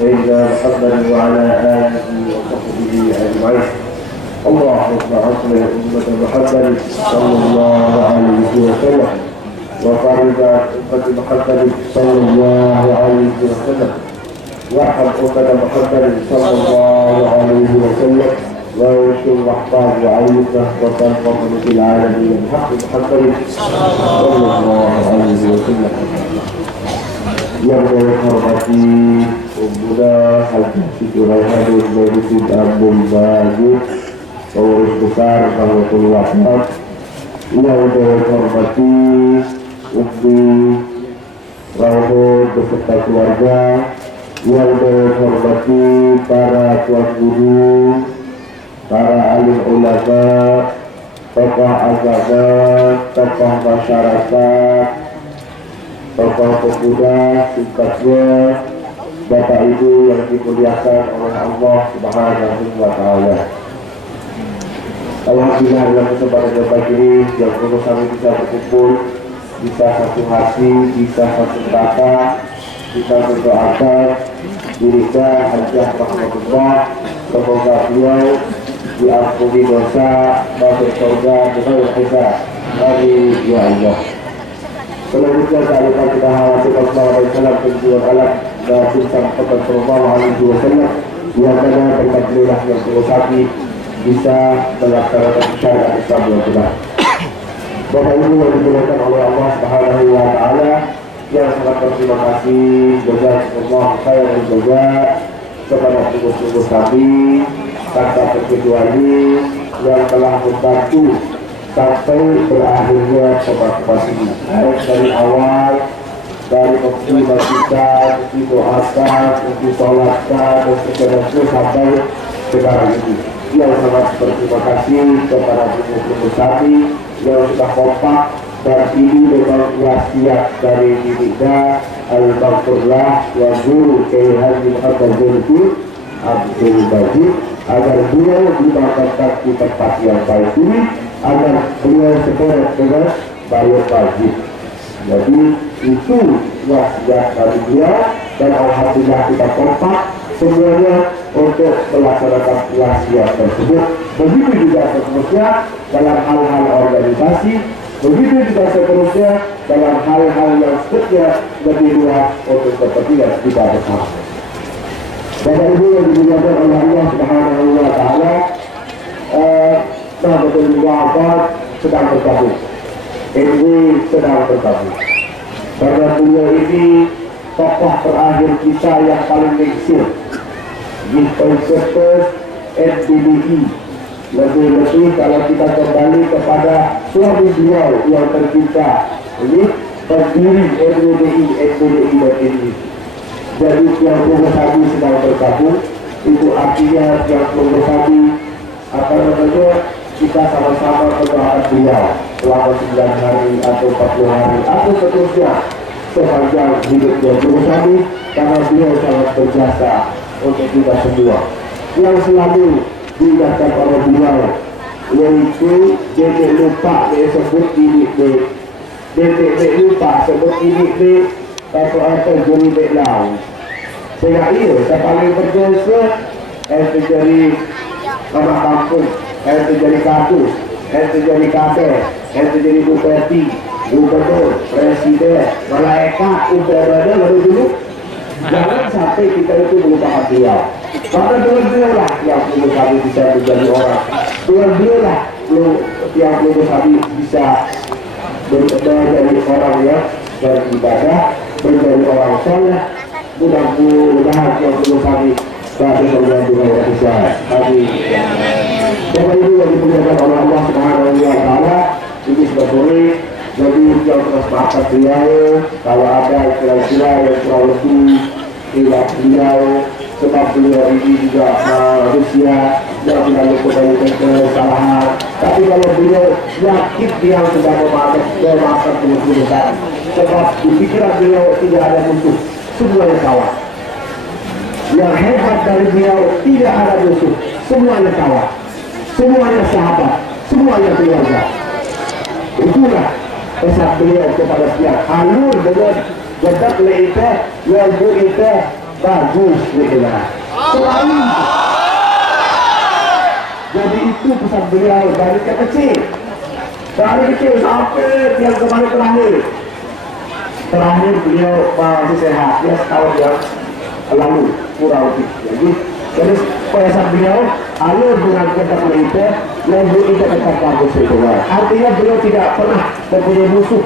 sayyidina Muhammad wa ala alihi wa sahbihi ajma'in. Allahumma salli ala Muhammad sallallahu alaihi wasallam wa farida ummati Muhammad sallallahu alaihi wasallam warham ummata Muhammad sallallahu alaihi wasallam ويشكر الرحمن وعيده وتنفض في العالمين بحق محمد صلى الله عليه وسلم. Yang dihormati Bunda Haji Siti Raihanun Maulid Abdul Majid, pengurus besar Nahdlatul Watan. Yang dihormati Umi Rawhun beserta keluarga. Yang dihormati para tuan guru, para alim ulama, tokoh agama, tokoh masyarakat, tokoh pemuda, singkatnya Bapak Ibu yang dimuliakan oleh Allah Subhanahu wa Ta'ala. Alhamdulillah dalam kesempatan yang baik ini yang perlu kami bisa berkumpul, bisa satu hati, bisa satu kata, kita berdoakan dirinya Hajjah Mahmudullah, semoga beliau diampuni dosa, masuk surga dengan hisab. Amin ya Allah. Selanjutnya kita khawatirkan bahwa dalam penjualan alat Nabi sallallahu alaihi wasallam yang mana berkat beliau yang bersaksi bisa melaksanakan syariat Islam yang benar. Bapak Ibu yang dimuliakan oleh Allah Subhanahu wa Ta'ala, yang sangat berterima kasih jazakumullah khairan jazaa kepada pengurus kami tanpa terkecuali yang telah membantu sampai berakhirnya pembahasan ini, baik dari awal, dari pembukaan kita, doakan, sholatkan, dan seterusnya sampai sekarang ini. Yang sangat berterima kasih kepada pengurus kami yang sudah kompak, dan ini memang wasiat dari dirinya Al-Baqurlah wa Guru Kiai Haji Muhammad Zulfi Abdul Majid, agar beliau dimakamkan di tempat yang baik ini, agar beliau segera dengan baik wajib. Jadi itu wasiat dari beliau, dan alhamdulillah kita kompak semuanya untuk melaksanakan wasiat tersebut. Begitu juga seterusnya dalam hal-hal organisasi, begitu juga seterusnya dalam hal-hal yang seterusnya lebih luas untuk kepentingan kita bersama. Bapak Ibu yang dimuliakan oleh Allah Subhanahu wa Ta'ala, Nahdlatul Ulama sedang bergabung. Ini sedang bergabung. Karena beliau ini tokoh terakhir kita yang paling lengsir di konsertus NPDI. Lebih-lebih kalau kita kembali kepada suami beliau yang tercinta, ini pendiri NPDI dan ini. Jadi yang Pengurus Hadi sedang bergabung, itu artinya yang Pengurus Hadi kita sama-sama mendoakan beliau selama 9 hari atau 40 hari atau seterusnya sepanjang hidupnya Pengurus Hadi, karena beliau sangat berjasa untuk kita semua. Yang selalu diingatkan oleh beliau yaitu dedek lupa disebut ini dedek lupa sebut ini atau jadi deklau. Sehingga saya paling berdosa terjadi nama kampung, terjadi kartu, terjadi kafe, terjadi bupati, gubernur, presiden, malaikat, udara lalu dulu. Jangan sampai kita itu melupakan beliau. Karena dengan beliau lah yang perlu kami bisa menjadi orang. Dengan beliau lah yang perlu kami bisa menjadi orang yang beribadah, menjadi orang soleh. Mudah-mudahan yang perlu kami dapat menjadi orang bisa. Kami Bapak Ibu yang dimuliakan oleh Allah Subhanahu wa Ta'ala, ini sudah sore. Jadi yang terus maafkan beliau kalau ada istilah-istilah yang kurang lebih tidak beliau, sebab beliau ini juga manusia yang tidak luput dari kesalahan. Tapi kalau beliau yakin dia sudah memaafkan kemudian, sebab di pikiran beliau tidak ada musuh, semuanya kawan. Yang hebat dari beliau tidak ada musuh, semuanya kawan, semuanya sahabat, semuanya keluarga. Itulah pesan beliau kepada setiap alur dengan jedak leita yang berita bagus gitu. Selalu. Jadi itu pesan beliau dari kecil sampai yang kemarin terakhir beliau masih sehat, dia setahun yang lalu kurang lebih. Jadi pesan beliau alur dengan jedak leita yang berita tetap bagus itu. Artinya beliau tidak pernah mempunyai musuh,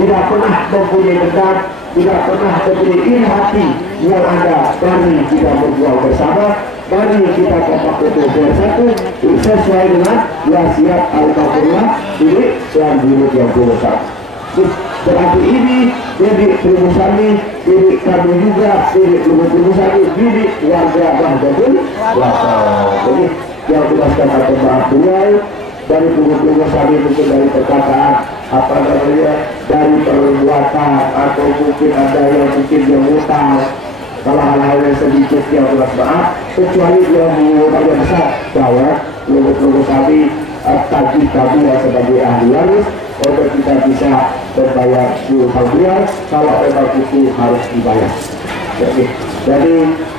tidak pernah mempunyai dendam, tidak pernah mempunyai iri hati yang ada. Mari kita berjuang bersama, mari kita kompak untuk bersatu sesuai dengan wasiat Al-Baqurlah ini dan diri yang berusaha. Berarti ini jadi Pengurus-Hadi, ini kami juga ini Pengurus-Hadi, ini warga Nahdlatul Ulama. Jadi yang tugaskan atau bahas beliau dari tubuh sapi, mungkin dari perkataan, apa namanya, dari perbuatan, atau mungkin ada yang mungkin dia utang, kalau hal-hal yang sedikit dia belas maaf, kecuali dia mengubahnya besar, bahwa logo sapi tagih kami yang sebagai ahli waris untuk kita bisa berbayar hutang beliau kalau memang itu harus dibayar. Jadi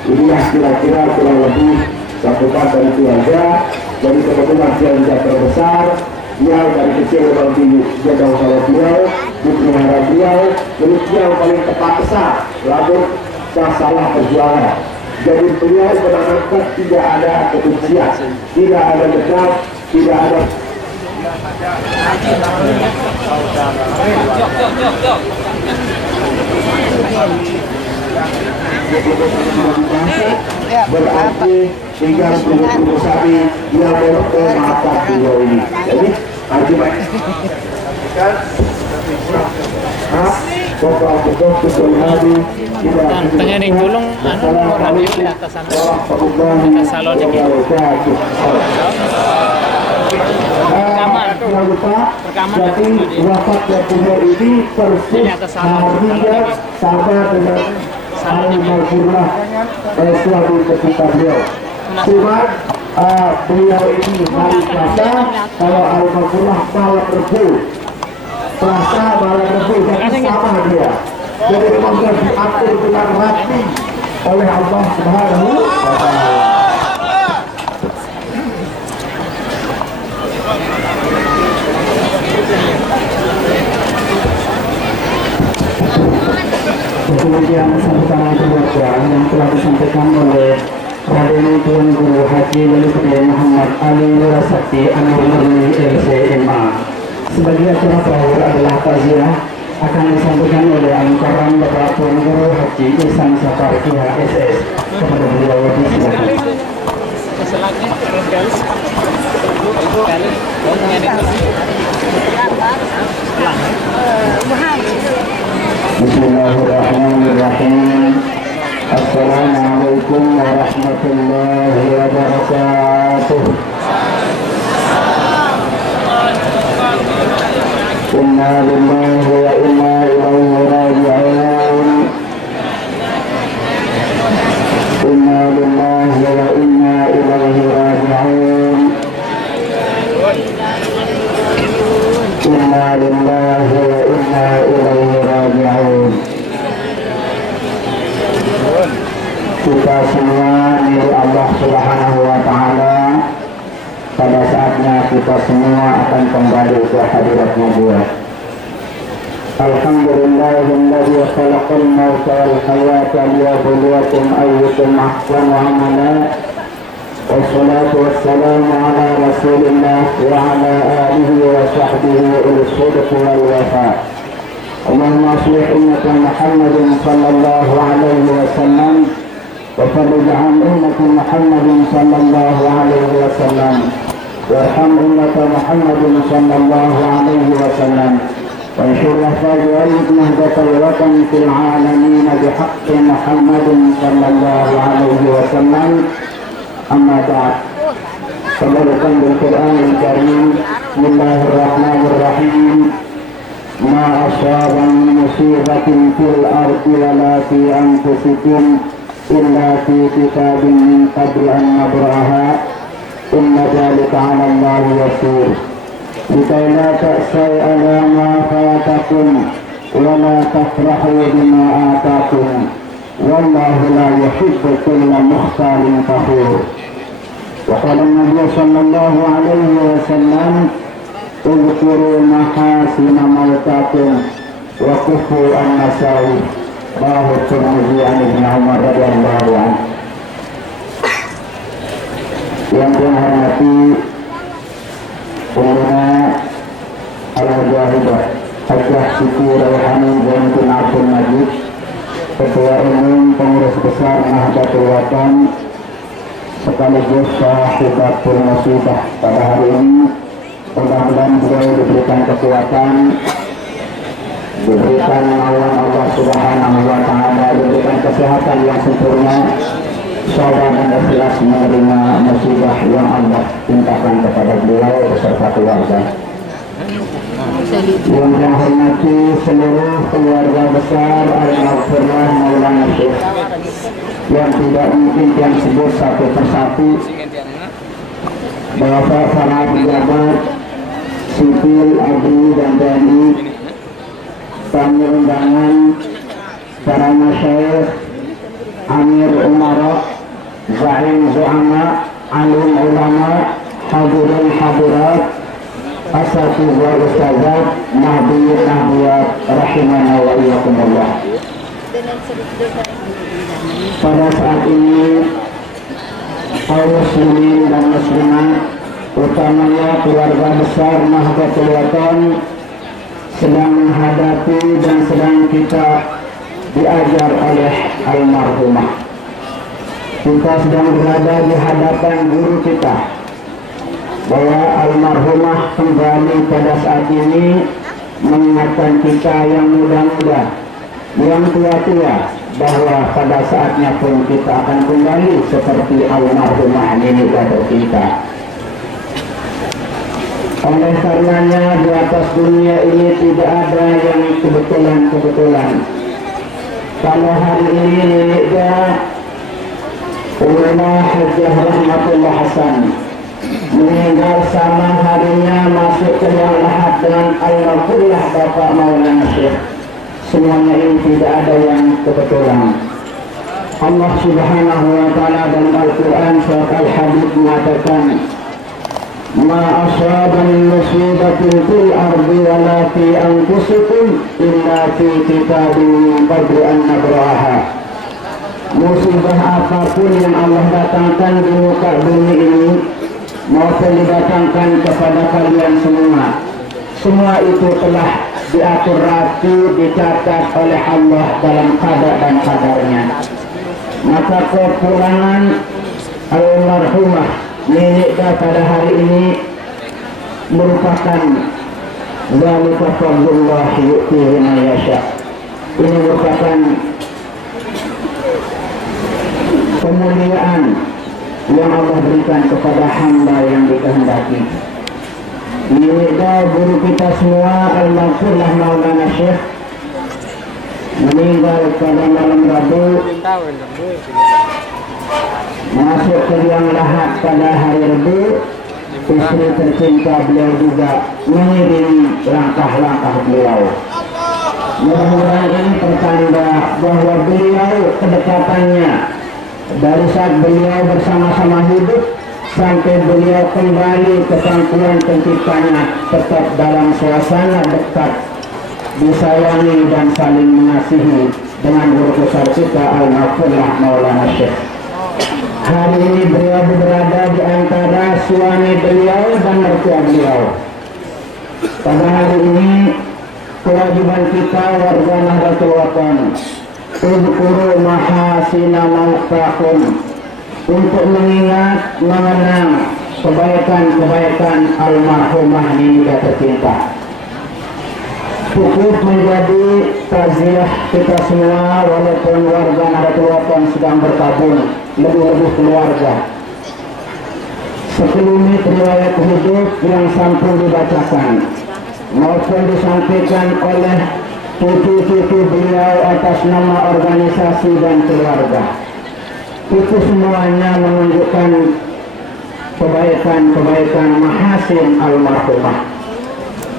inilah kira-kira kurang lebih cakupan dari keluarga. Jadi kebetulan dia tidak terbesar, dia dari kecil memang dijaga oleh beliau, dipelihara beliau, jadi dia yang paling tepat besar, lalu masalah perjuangan. Jadi beliau menanamkan tidak ada kebencian, tidak ada dendam, tidak ada berarti tinggal tunggu sapi yang memaafkan beliau ini. Jadi haji Tanya ning tulung radio di atas sana. Atas salon ini. Jangan lupa, jadi wafat yang punya ini persis harinya sama dengan Al-Mahfurlah suatu ketika beliau. Cuma beliau ini hari Selasa, kalau Al-Mahfurlah malam Rebu, Selasa malam Rebu, jadi sama dia. Jadi memang dia diatur dengan rapi oleh Allah Subhanahu wa Ta'ala. Kemudian sambutan keluarga yang telah disampaikan oleh Raden Tuan Guru Haji Wali Gede Muhammad Ali Wirasakti Anwar Murni LCMA. Sebagai acara terakhir adalah takziah akan disampaikan oleh Al-Mukarram Bapak Tuan Guru Haji Ihsan Safar Kiha SS. Kepada beliau disilakan. Bismillahirrahmanirrahim. Assalamualaikum warahmatullahi wabarakatuh. Inna lillahi wa inna ilaihi raji'un. Inna lillahi wa inna ilaihi raji'un. Inna lillahi wa inna ilaihi raji'un. Kita semua milik Allah Subhanahu wa Ta'ala. Pada saatnya kita semua akan kembali ke hadiratnya Dia. Alhamdulillahilladzi khalaqal mauta wal hayata liyabluwakum ayyukum ahsanu amala. Wassalatu wassalamu ala Rasulillah wa ala alihi wa sahbihi ulil sidqi wal wafa. Allahumma aslih ummata Muhammadin sallallahu alaihi wasallam wa farij an ummati Muhammadin sallallahu alaihi wasallam warham ummata Muhammadin sallallahu alaihi wasallam wa anshur lahfaz wa nahdatal watan fil alamin bihaqqi Muhammadin sallallahu alaihi wasallam. Amma ba'd. Tabarrukan bil Qur'anil Karim. Bismillahirrahmanirrahim. Ma asaba min musibatin fil ardi wala fi anfusikum illa fi kitabin min qabli an nabraha. Inna dzalika 'ala Allahi yasir. Likay la ta'sau 'ala ma fatakum wa la tafrahu bima atakum. Wallahu la yuhibbu kulla mukhtalin fakhur. Wa qala an-nabiy sallallahu alaihi wasallam اذكروا محاسن موتاكم وكفوا النساوي. رواه الترمذي عن ابن عمر radhiyallahu anhu. Yang saya hormati Ulama Al-Mujahidah Hajjah Siti Raihanin Zainul Abdul Majid, Ketua Umum Pengurus Besar Nahdlatul Watan sekaligus sahibatul musibah pada hari ini. Mudah-mudahan beliau diberikan kekuatan, diberikan awan Allah Subhanahu wa Ta'ala, diberikan kesehatan yang sempurna, sabar dan ikhlas menerima musibah yang Allah timpakan kepada beliau beserta keluarga. Yang saya hormati seluruh keluarga besar Al-Maghfirah Maulana Syekh, yang tidak mungkin yang sebut satu persatu, Bapak para pejabat sipil, ABRI dan TNI, tamu undangan, para masyayikh, Amir Umara, Zaim Zu'ama, Alim Ulama, hadirin hadirat, asatidz ustazat, nahdiyin nahdiyat, rahimana wa iyyakumullah. Pada saat ini kaum muslimin dan muslimat, utamanya keluarga besar Nahdlatul Wathon, sedang menghadapi dan sedang kita diajar oleh almarhumah. Kita sedang berada di hadapan guru kita, bahwa almarhumah kembali pada saat ini mengingatkan kita yang muda-muda, yang tua-tua, bahwa pada saatnya pun kita akan kembali seperti almarhumah nenek gayung kita. Oleh karenanya di atas dunia ini tidak ada yang kebetulan-kebetulan. Kalau hari ini neneknya Ulama Hajjah Rahmatullah Hasan meninggal sama harinya masuk ke liang lahat dengan almarhumah Bapak Maulana Syekh. Semuanya ini tidak ada yang kebetulan. Allah Subhanahu wa taala dalam Al-Qur'an surat Al-Hadid mengatakan, "Ma asaba min musibatin fil ardi wala fi anfusikum illa fi kitabin min qabli an nabraha." Musibah apapun yang Allah datangkan di muka bumi ini maupun didatangkan kepada kalian semua itu telah diatur rapi, dicatat oleh Allah dalam qada dan qadarnya. Maka kepulangan almarhumah nenek pada hari ini merupakan zalika fadlullah yu'tihi man yasha. Ini merupakan kemuliaan yang Allah berikan kepada hamba yang dikehendaki. Ini guru kita semua Al-Maghfirah Maulana Syekh meninggal pada malam Rabu, masuk ke liang lahat pada hari Rabu. Istri tercinta beliau juga mengiringi langkah-langkah beliau. Mudah-mudahan ini pertanda bahwa beliau kedekatannya dari saat beliau bersama-sama hidup sampai beliau kembali ke pangkuan penciptanya tetap dalam suasana dekat, disayangi dan saling mengasihi dengan guru besar kita Al-Maghfirah Maulana Syekh. Hari ini beliau berada di antara suami beliau dan mertua beliau. Pada hari ini kewajiban kita warga Nahdlatul Wathon uzkuru mahasina mautakum, untuk mengingat, mengenang kebaikan-kebaikan almarhumah nenek tercinta. Cukup menjadi taziah kita semua, walaupun warga Nahdlatul Wathon sedang berkabung, lebih-lebih keluarga. Sekelumit riwayat hidup yang sampun dibacakan maupun disampaikan oleh cucu-cucu beliau atas nama organisasi dan keluarga. Itu semuanya menunjukkan kebaikan-kebaikan mahasin almarhumah.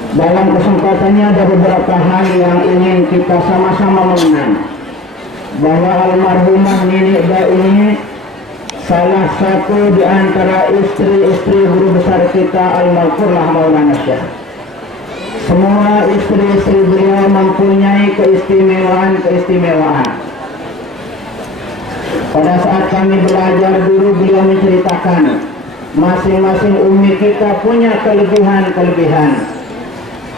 Dalam kesempatannya ada beberapa hal yang ingin kita sama-sama mengenang, bahwa almarhumah nenek ini salah satu di antara istri-istri guru besar kita Al-Maghfirah Maulana Syekh. Semua istri-istri beliau mempunyai keistimewaan. Pada saat kami belajar dulu, beliau menceritakan masing-masing umi kita punya kelebihan.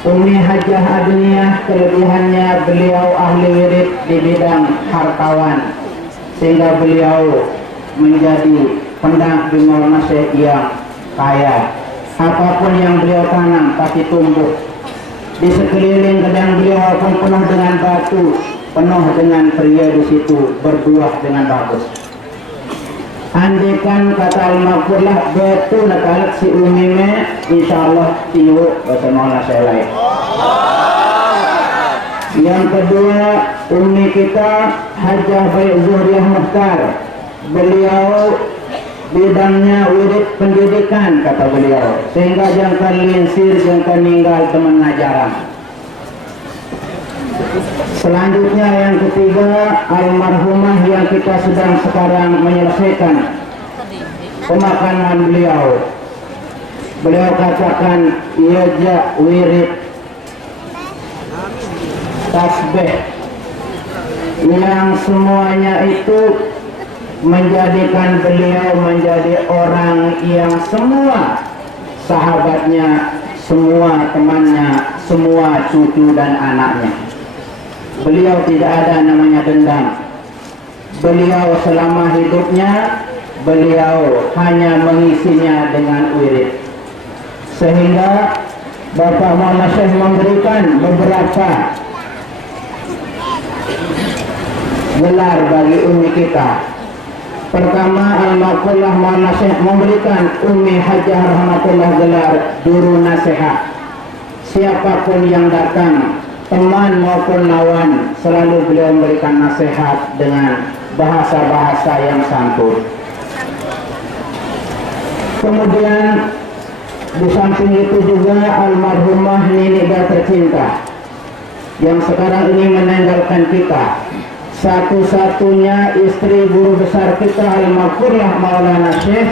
Umi Hajjah Adniyah, kelebihannya beliau ahli wirid di bidang hartawan, sehingga beliau menjadi pendamping Syekh yang kaya. Apapun yang beliau tanam pasti tumbuh. Di sekeliling gedang beliau pun penuh dengan batu, penuh dengan pria di situ berbuah dengan bagus. Andikan kata al-maqfurlah betul kalau si Umi me insyaallah tiup bersama saya lain. Yang kedua, Umi kita Hajah Baik Zuhriah Mukhtar. Beliau bidangnya wirid pendidikan kata beliau, sehingga jangan linsir, jangan meninggal teman ngajaran. Selanjutnya yang ketiga, almarhumah yang kita sedang sekarang menyelesaikan pemakaman beliau. Beliau katakan ia wirid tasbih yang semuanya itu menjadikan beliau menjadi orang yang semua sahabatnya, semua temannya, semua cucu dan anaknya. Beliau tidak ada namanya dendam. Beliau selama hidupnya beliau hanya mengisinya dengan wirid. Sehingga Bapak Maulana Syekh memberikan beberapa gelar bagi Umi kita. Pertama, Al-Maqfurlah Maulana Syekh memberikan Umi Hajah Rahmatullah gelar Juru Nasihat. Siapapun yang datang, teman maupun lawan, selalu beliau memberikan nasihat dengan bahasa-bahasa yang santun. Kemudian di samping itu juga almarhumah Nini tercinta yang sekarang ini meninggalkan kita, satu-satunya istri guru besar kita Al-Maqfurlah Maulana Syekh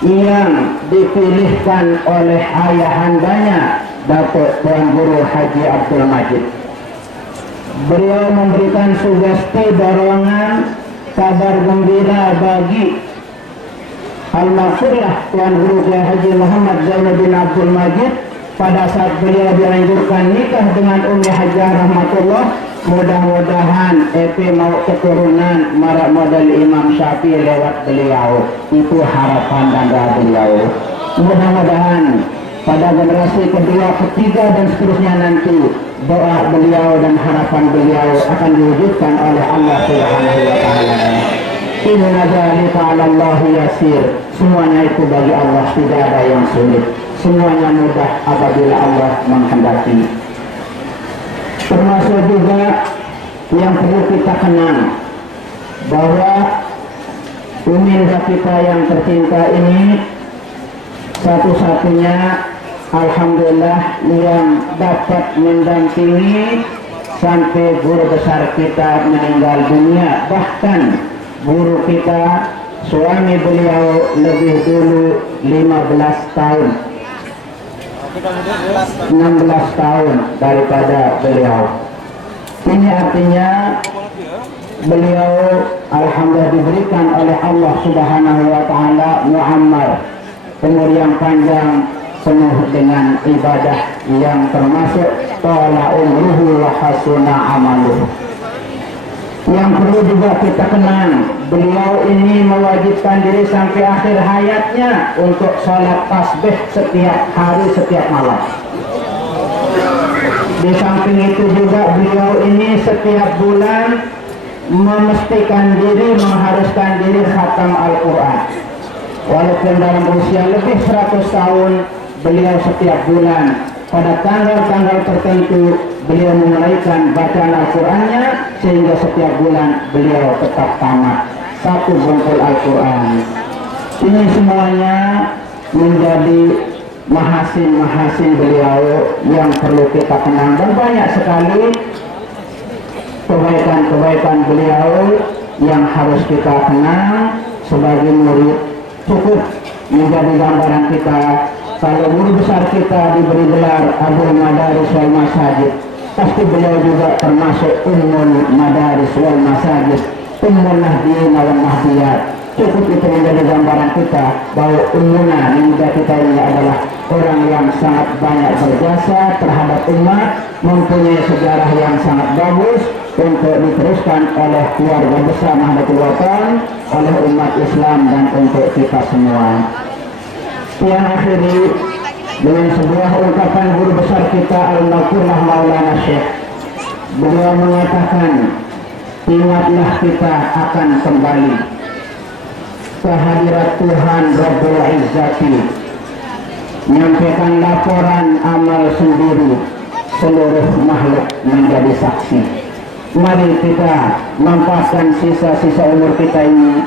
yang dipilihkan oleh ayahandanya Datuk Tuan Guru Haji Abdul Majid. Beliau memberikan sugesti dorongan kabar gembira bagi Al-Maqfurlah Tuan Guru Haji Muhammad Zainuddin Abdul Majid pada saat beliau dianjurkan nikah dengan Umi Hajah Rahmatullah. Mudah-mudahan mau keturunan marak model Imam Syafi'i lewat beliau. Itu harapan dan doa beliau. Mudah-mudahan pada generasi kedua, ketiga dan seterusnya nanti doa beliau dan harapan beliau akan diwujudkan oleh Allah Subhanahu wa taala. Inna dzalika 'ala Allah yasir. Semuanya itu bagi Allah tidak ada yang sulit. Semuanya mudah apabila Allah menghendaki. Termasuk juga yang perlu kita kenang bahwa uminda kita yang tercinta ini satu-satunya alhamdulillah yang dapat mendampingi sampai guru besar kita meninggal dunia. Bahkan guru kita, suami beliau lebih dulu 15 tahun 16 tahun daripada beliau. Ini artinya beliau alhamdulillah diberikan oleh Allah Subhanahu wa taala muammar, umur yang panjang penuh dengan ibadah yang termasuk tala umruhu wa hasuna amaluhu. Yang perlu juga kita kenang, beliau ini mewajibkan diri sampai akhir hayatnya untuk sholat tasbih setiap hari, setiap malam. Di samping itu juga beliau ini setiap bulan memastikan diri, mengharuskan diri khatam Al-Quran. Walaupun dalam usia lebih 100 tahun, beliau setiap bulan pada tanggal-tanggal tertentu beliau menunaikan bacaan Al-Qurannya, sehingga setiap bulan beliau tetap tamat 1 bungkul Al-Quran. Ini semuanya menjadi mahasin beliau yang perlu kita kenang, dan banyak sekali kebaikan beliau yang harus kita kenang sebagai murid. Cukup menjadi gambaran kita kalau guru besar kita diberi gelar Abul Madaris wal Masajid, pasti beliau juga termasuk Ummul Madaris wal Masajid, Ummul Nahdiyin wal Nahdiyat. Cukup itu menjadi gambaran kita bahwa ummuna ninja kita ini adalah orang yang sangat banyak berjasa terhadap umat, mempunyai sejarah yang sangat bagus untuk diteruskan oleh keluarga besar Nahdlatul Wathon, oleh umat Islam, dan untuk kita semua. Yang akhiri dengan sebuah ungkapan guru besar kita Al-Maqfurlah Maulana Syekh. Beliau mengatakan, ingatlah kita akan kembali. kehadirat Tuhan Rabbul Izzati, menyampaikan laporan amal sendiri, seluruh makhluk menjadi saksi. Mari kita manfaatkan sisa-sisa umur kita ini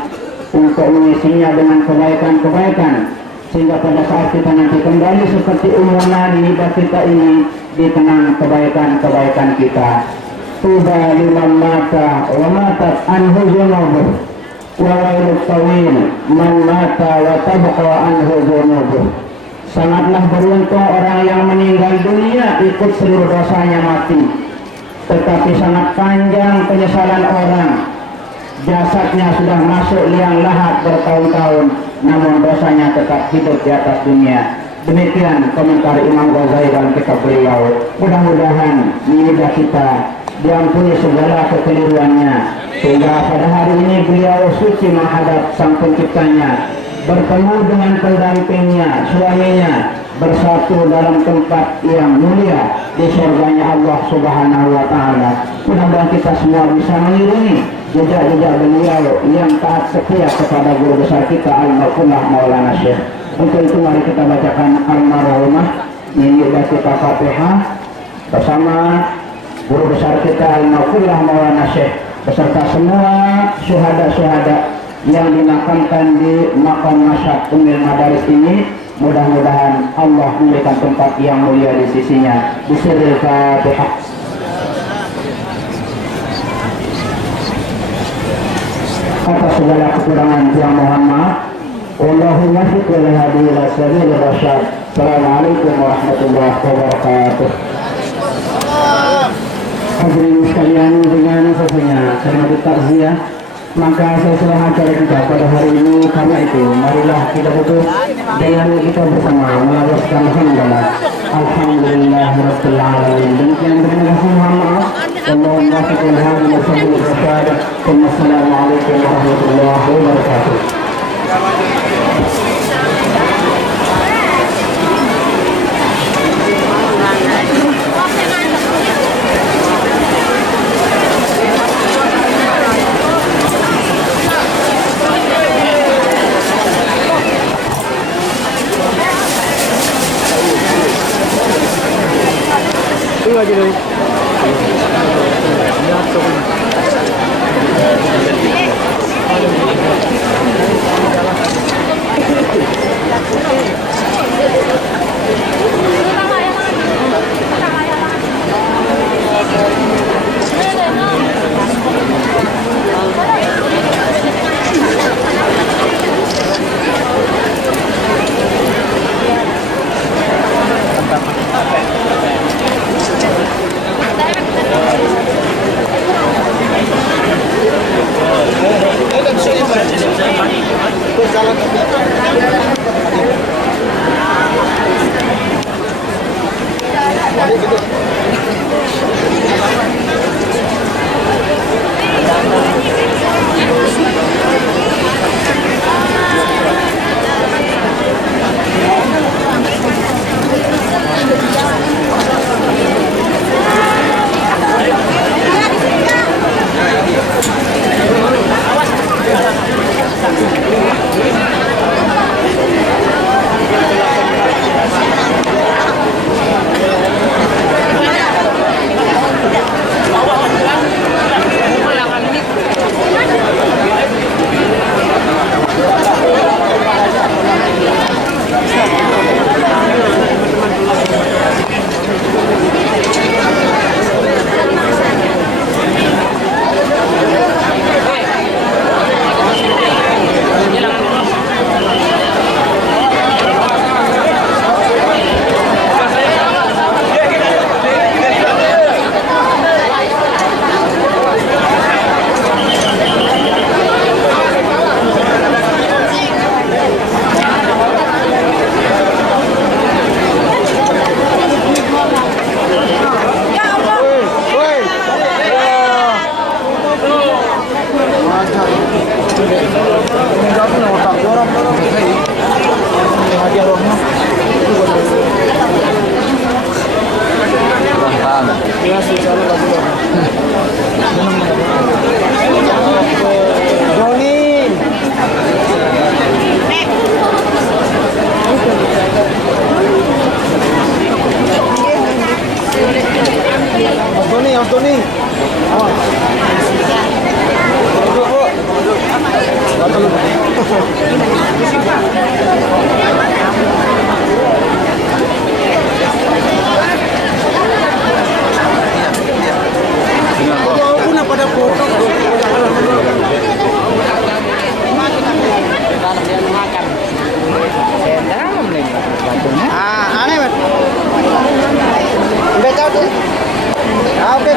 untuk mengisinya dengan kebaikan-kebaikan, sehingga pada saat kita nanti kembali seperti umuman hidup kita ini, dikenang kebaikan-kebaikan kita. Tuba liman mata wa matat anhu zunubuh wa wailut tawil man mata wa tabqa anhu zunubuh. Sangatlah beruntung orang yang meninggal dunia ikut seluruh dosanya mati, tetapi sangat panjang penyesalan orang, jasadnya sudah masuk liang lahat bertahun-tahun, namun dosanya tetap hidup di atas dunia. Demikian komentar Imam Ghazali dalam kitab beliau. Mudah-mudahan lidah kita diampuni segala kekeliruannya, sehingga pada hari ini beliau suci menghadap Sang Penciptanya, bertemu dengan pendampingnya, suaminya, bersatu dalam tempat yang mulia di surganya Allah Subhanahu wa Ta'ala. Mudah-mudahan kita semua bisa mengiringi jejak-jejak beliau yang taat setia kepada guru besar kita Al-Maqullah Maulana Syekh. Untuk itu mari kita bacakan Al-Marhumah, ini kita Fatihah bersama guru besar kita Al-Maqullah Maulana Syekh beserta semua syuhada-syuhada yang dimakamkan di makam Masyad Ummul Madaris ini. Mudah-mudahan Allah memberikan tempat yang mulia di sisinya. Bismillahirrahmanirrahim. Fatihah. Atas segala kekurangan yang mohon maaf. Wallahumma fiq wal hadi ila sabilir rasyad. Assalamualaikum warahmatullahi wabarakatuh. Hadirin sekalian, dengan selesainya ceramah takziah, maka selesai acara kita pada hari ini. Karena itu marilah kita tutup dengan kita bersama melawaskan hamdalah alhamdulillahirabbil alamin. Demikian, terima kasih, mohon maaf. Allahumma fiqil hadi wa sallim rasyad. Wassalamualaikum warahmatullahi wabarakatuh. Itu aja deh. Terus jalan Mas Doni. Pada foto. Aneh banget. Baca tuh. Oke.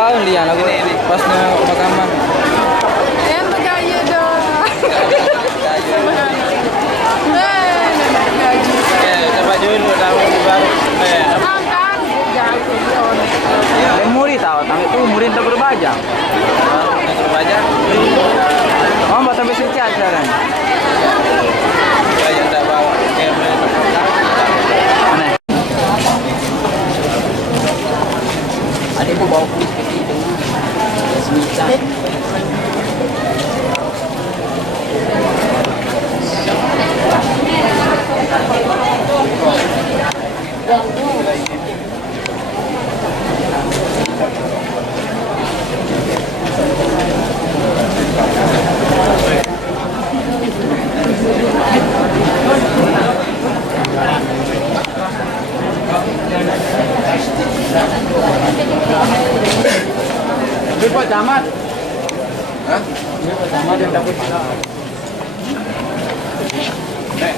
bau dia lagi ini pas pemakaman. Yang bergaya dong. Coba dulu tahu baru. Muri tahu, tapi itu murid tak berbajang. Tak berbajang. Oh, mbak sampai sini aja kan? Bajang tak bawa. Aneh. Adikku bawa kuis ke situ. Semita. Pak Camat. Hah? Pak Camat yang dapat. Baik.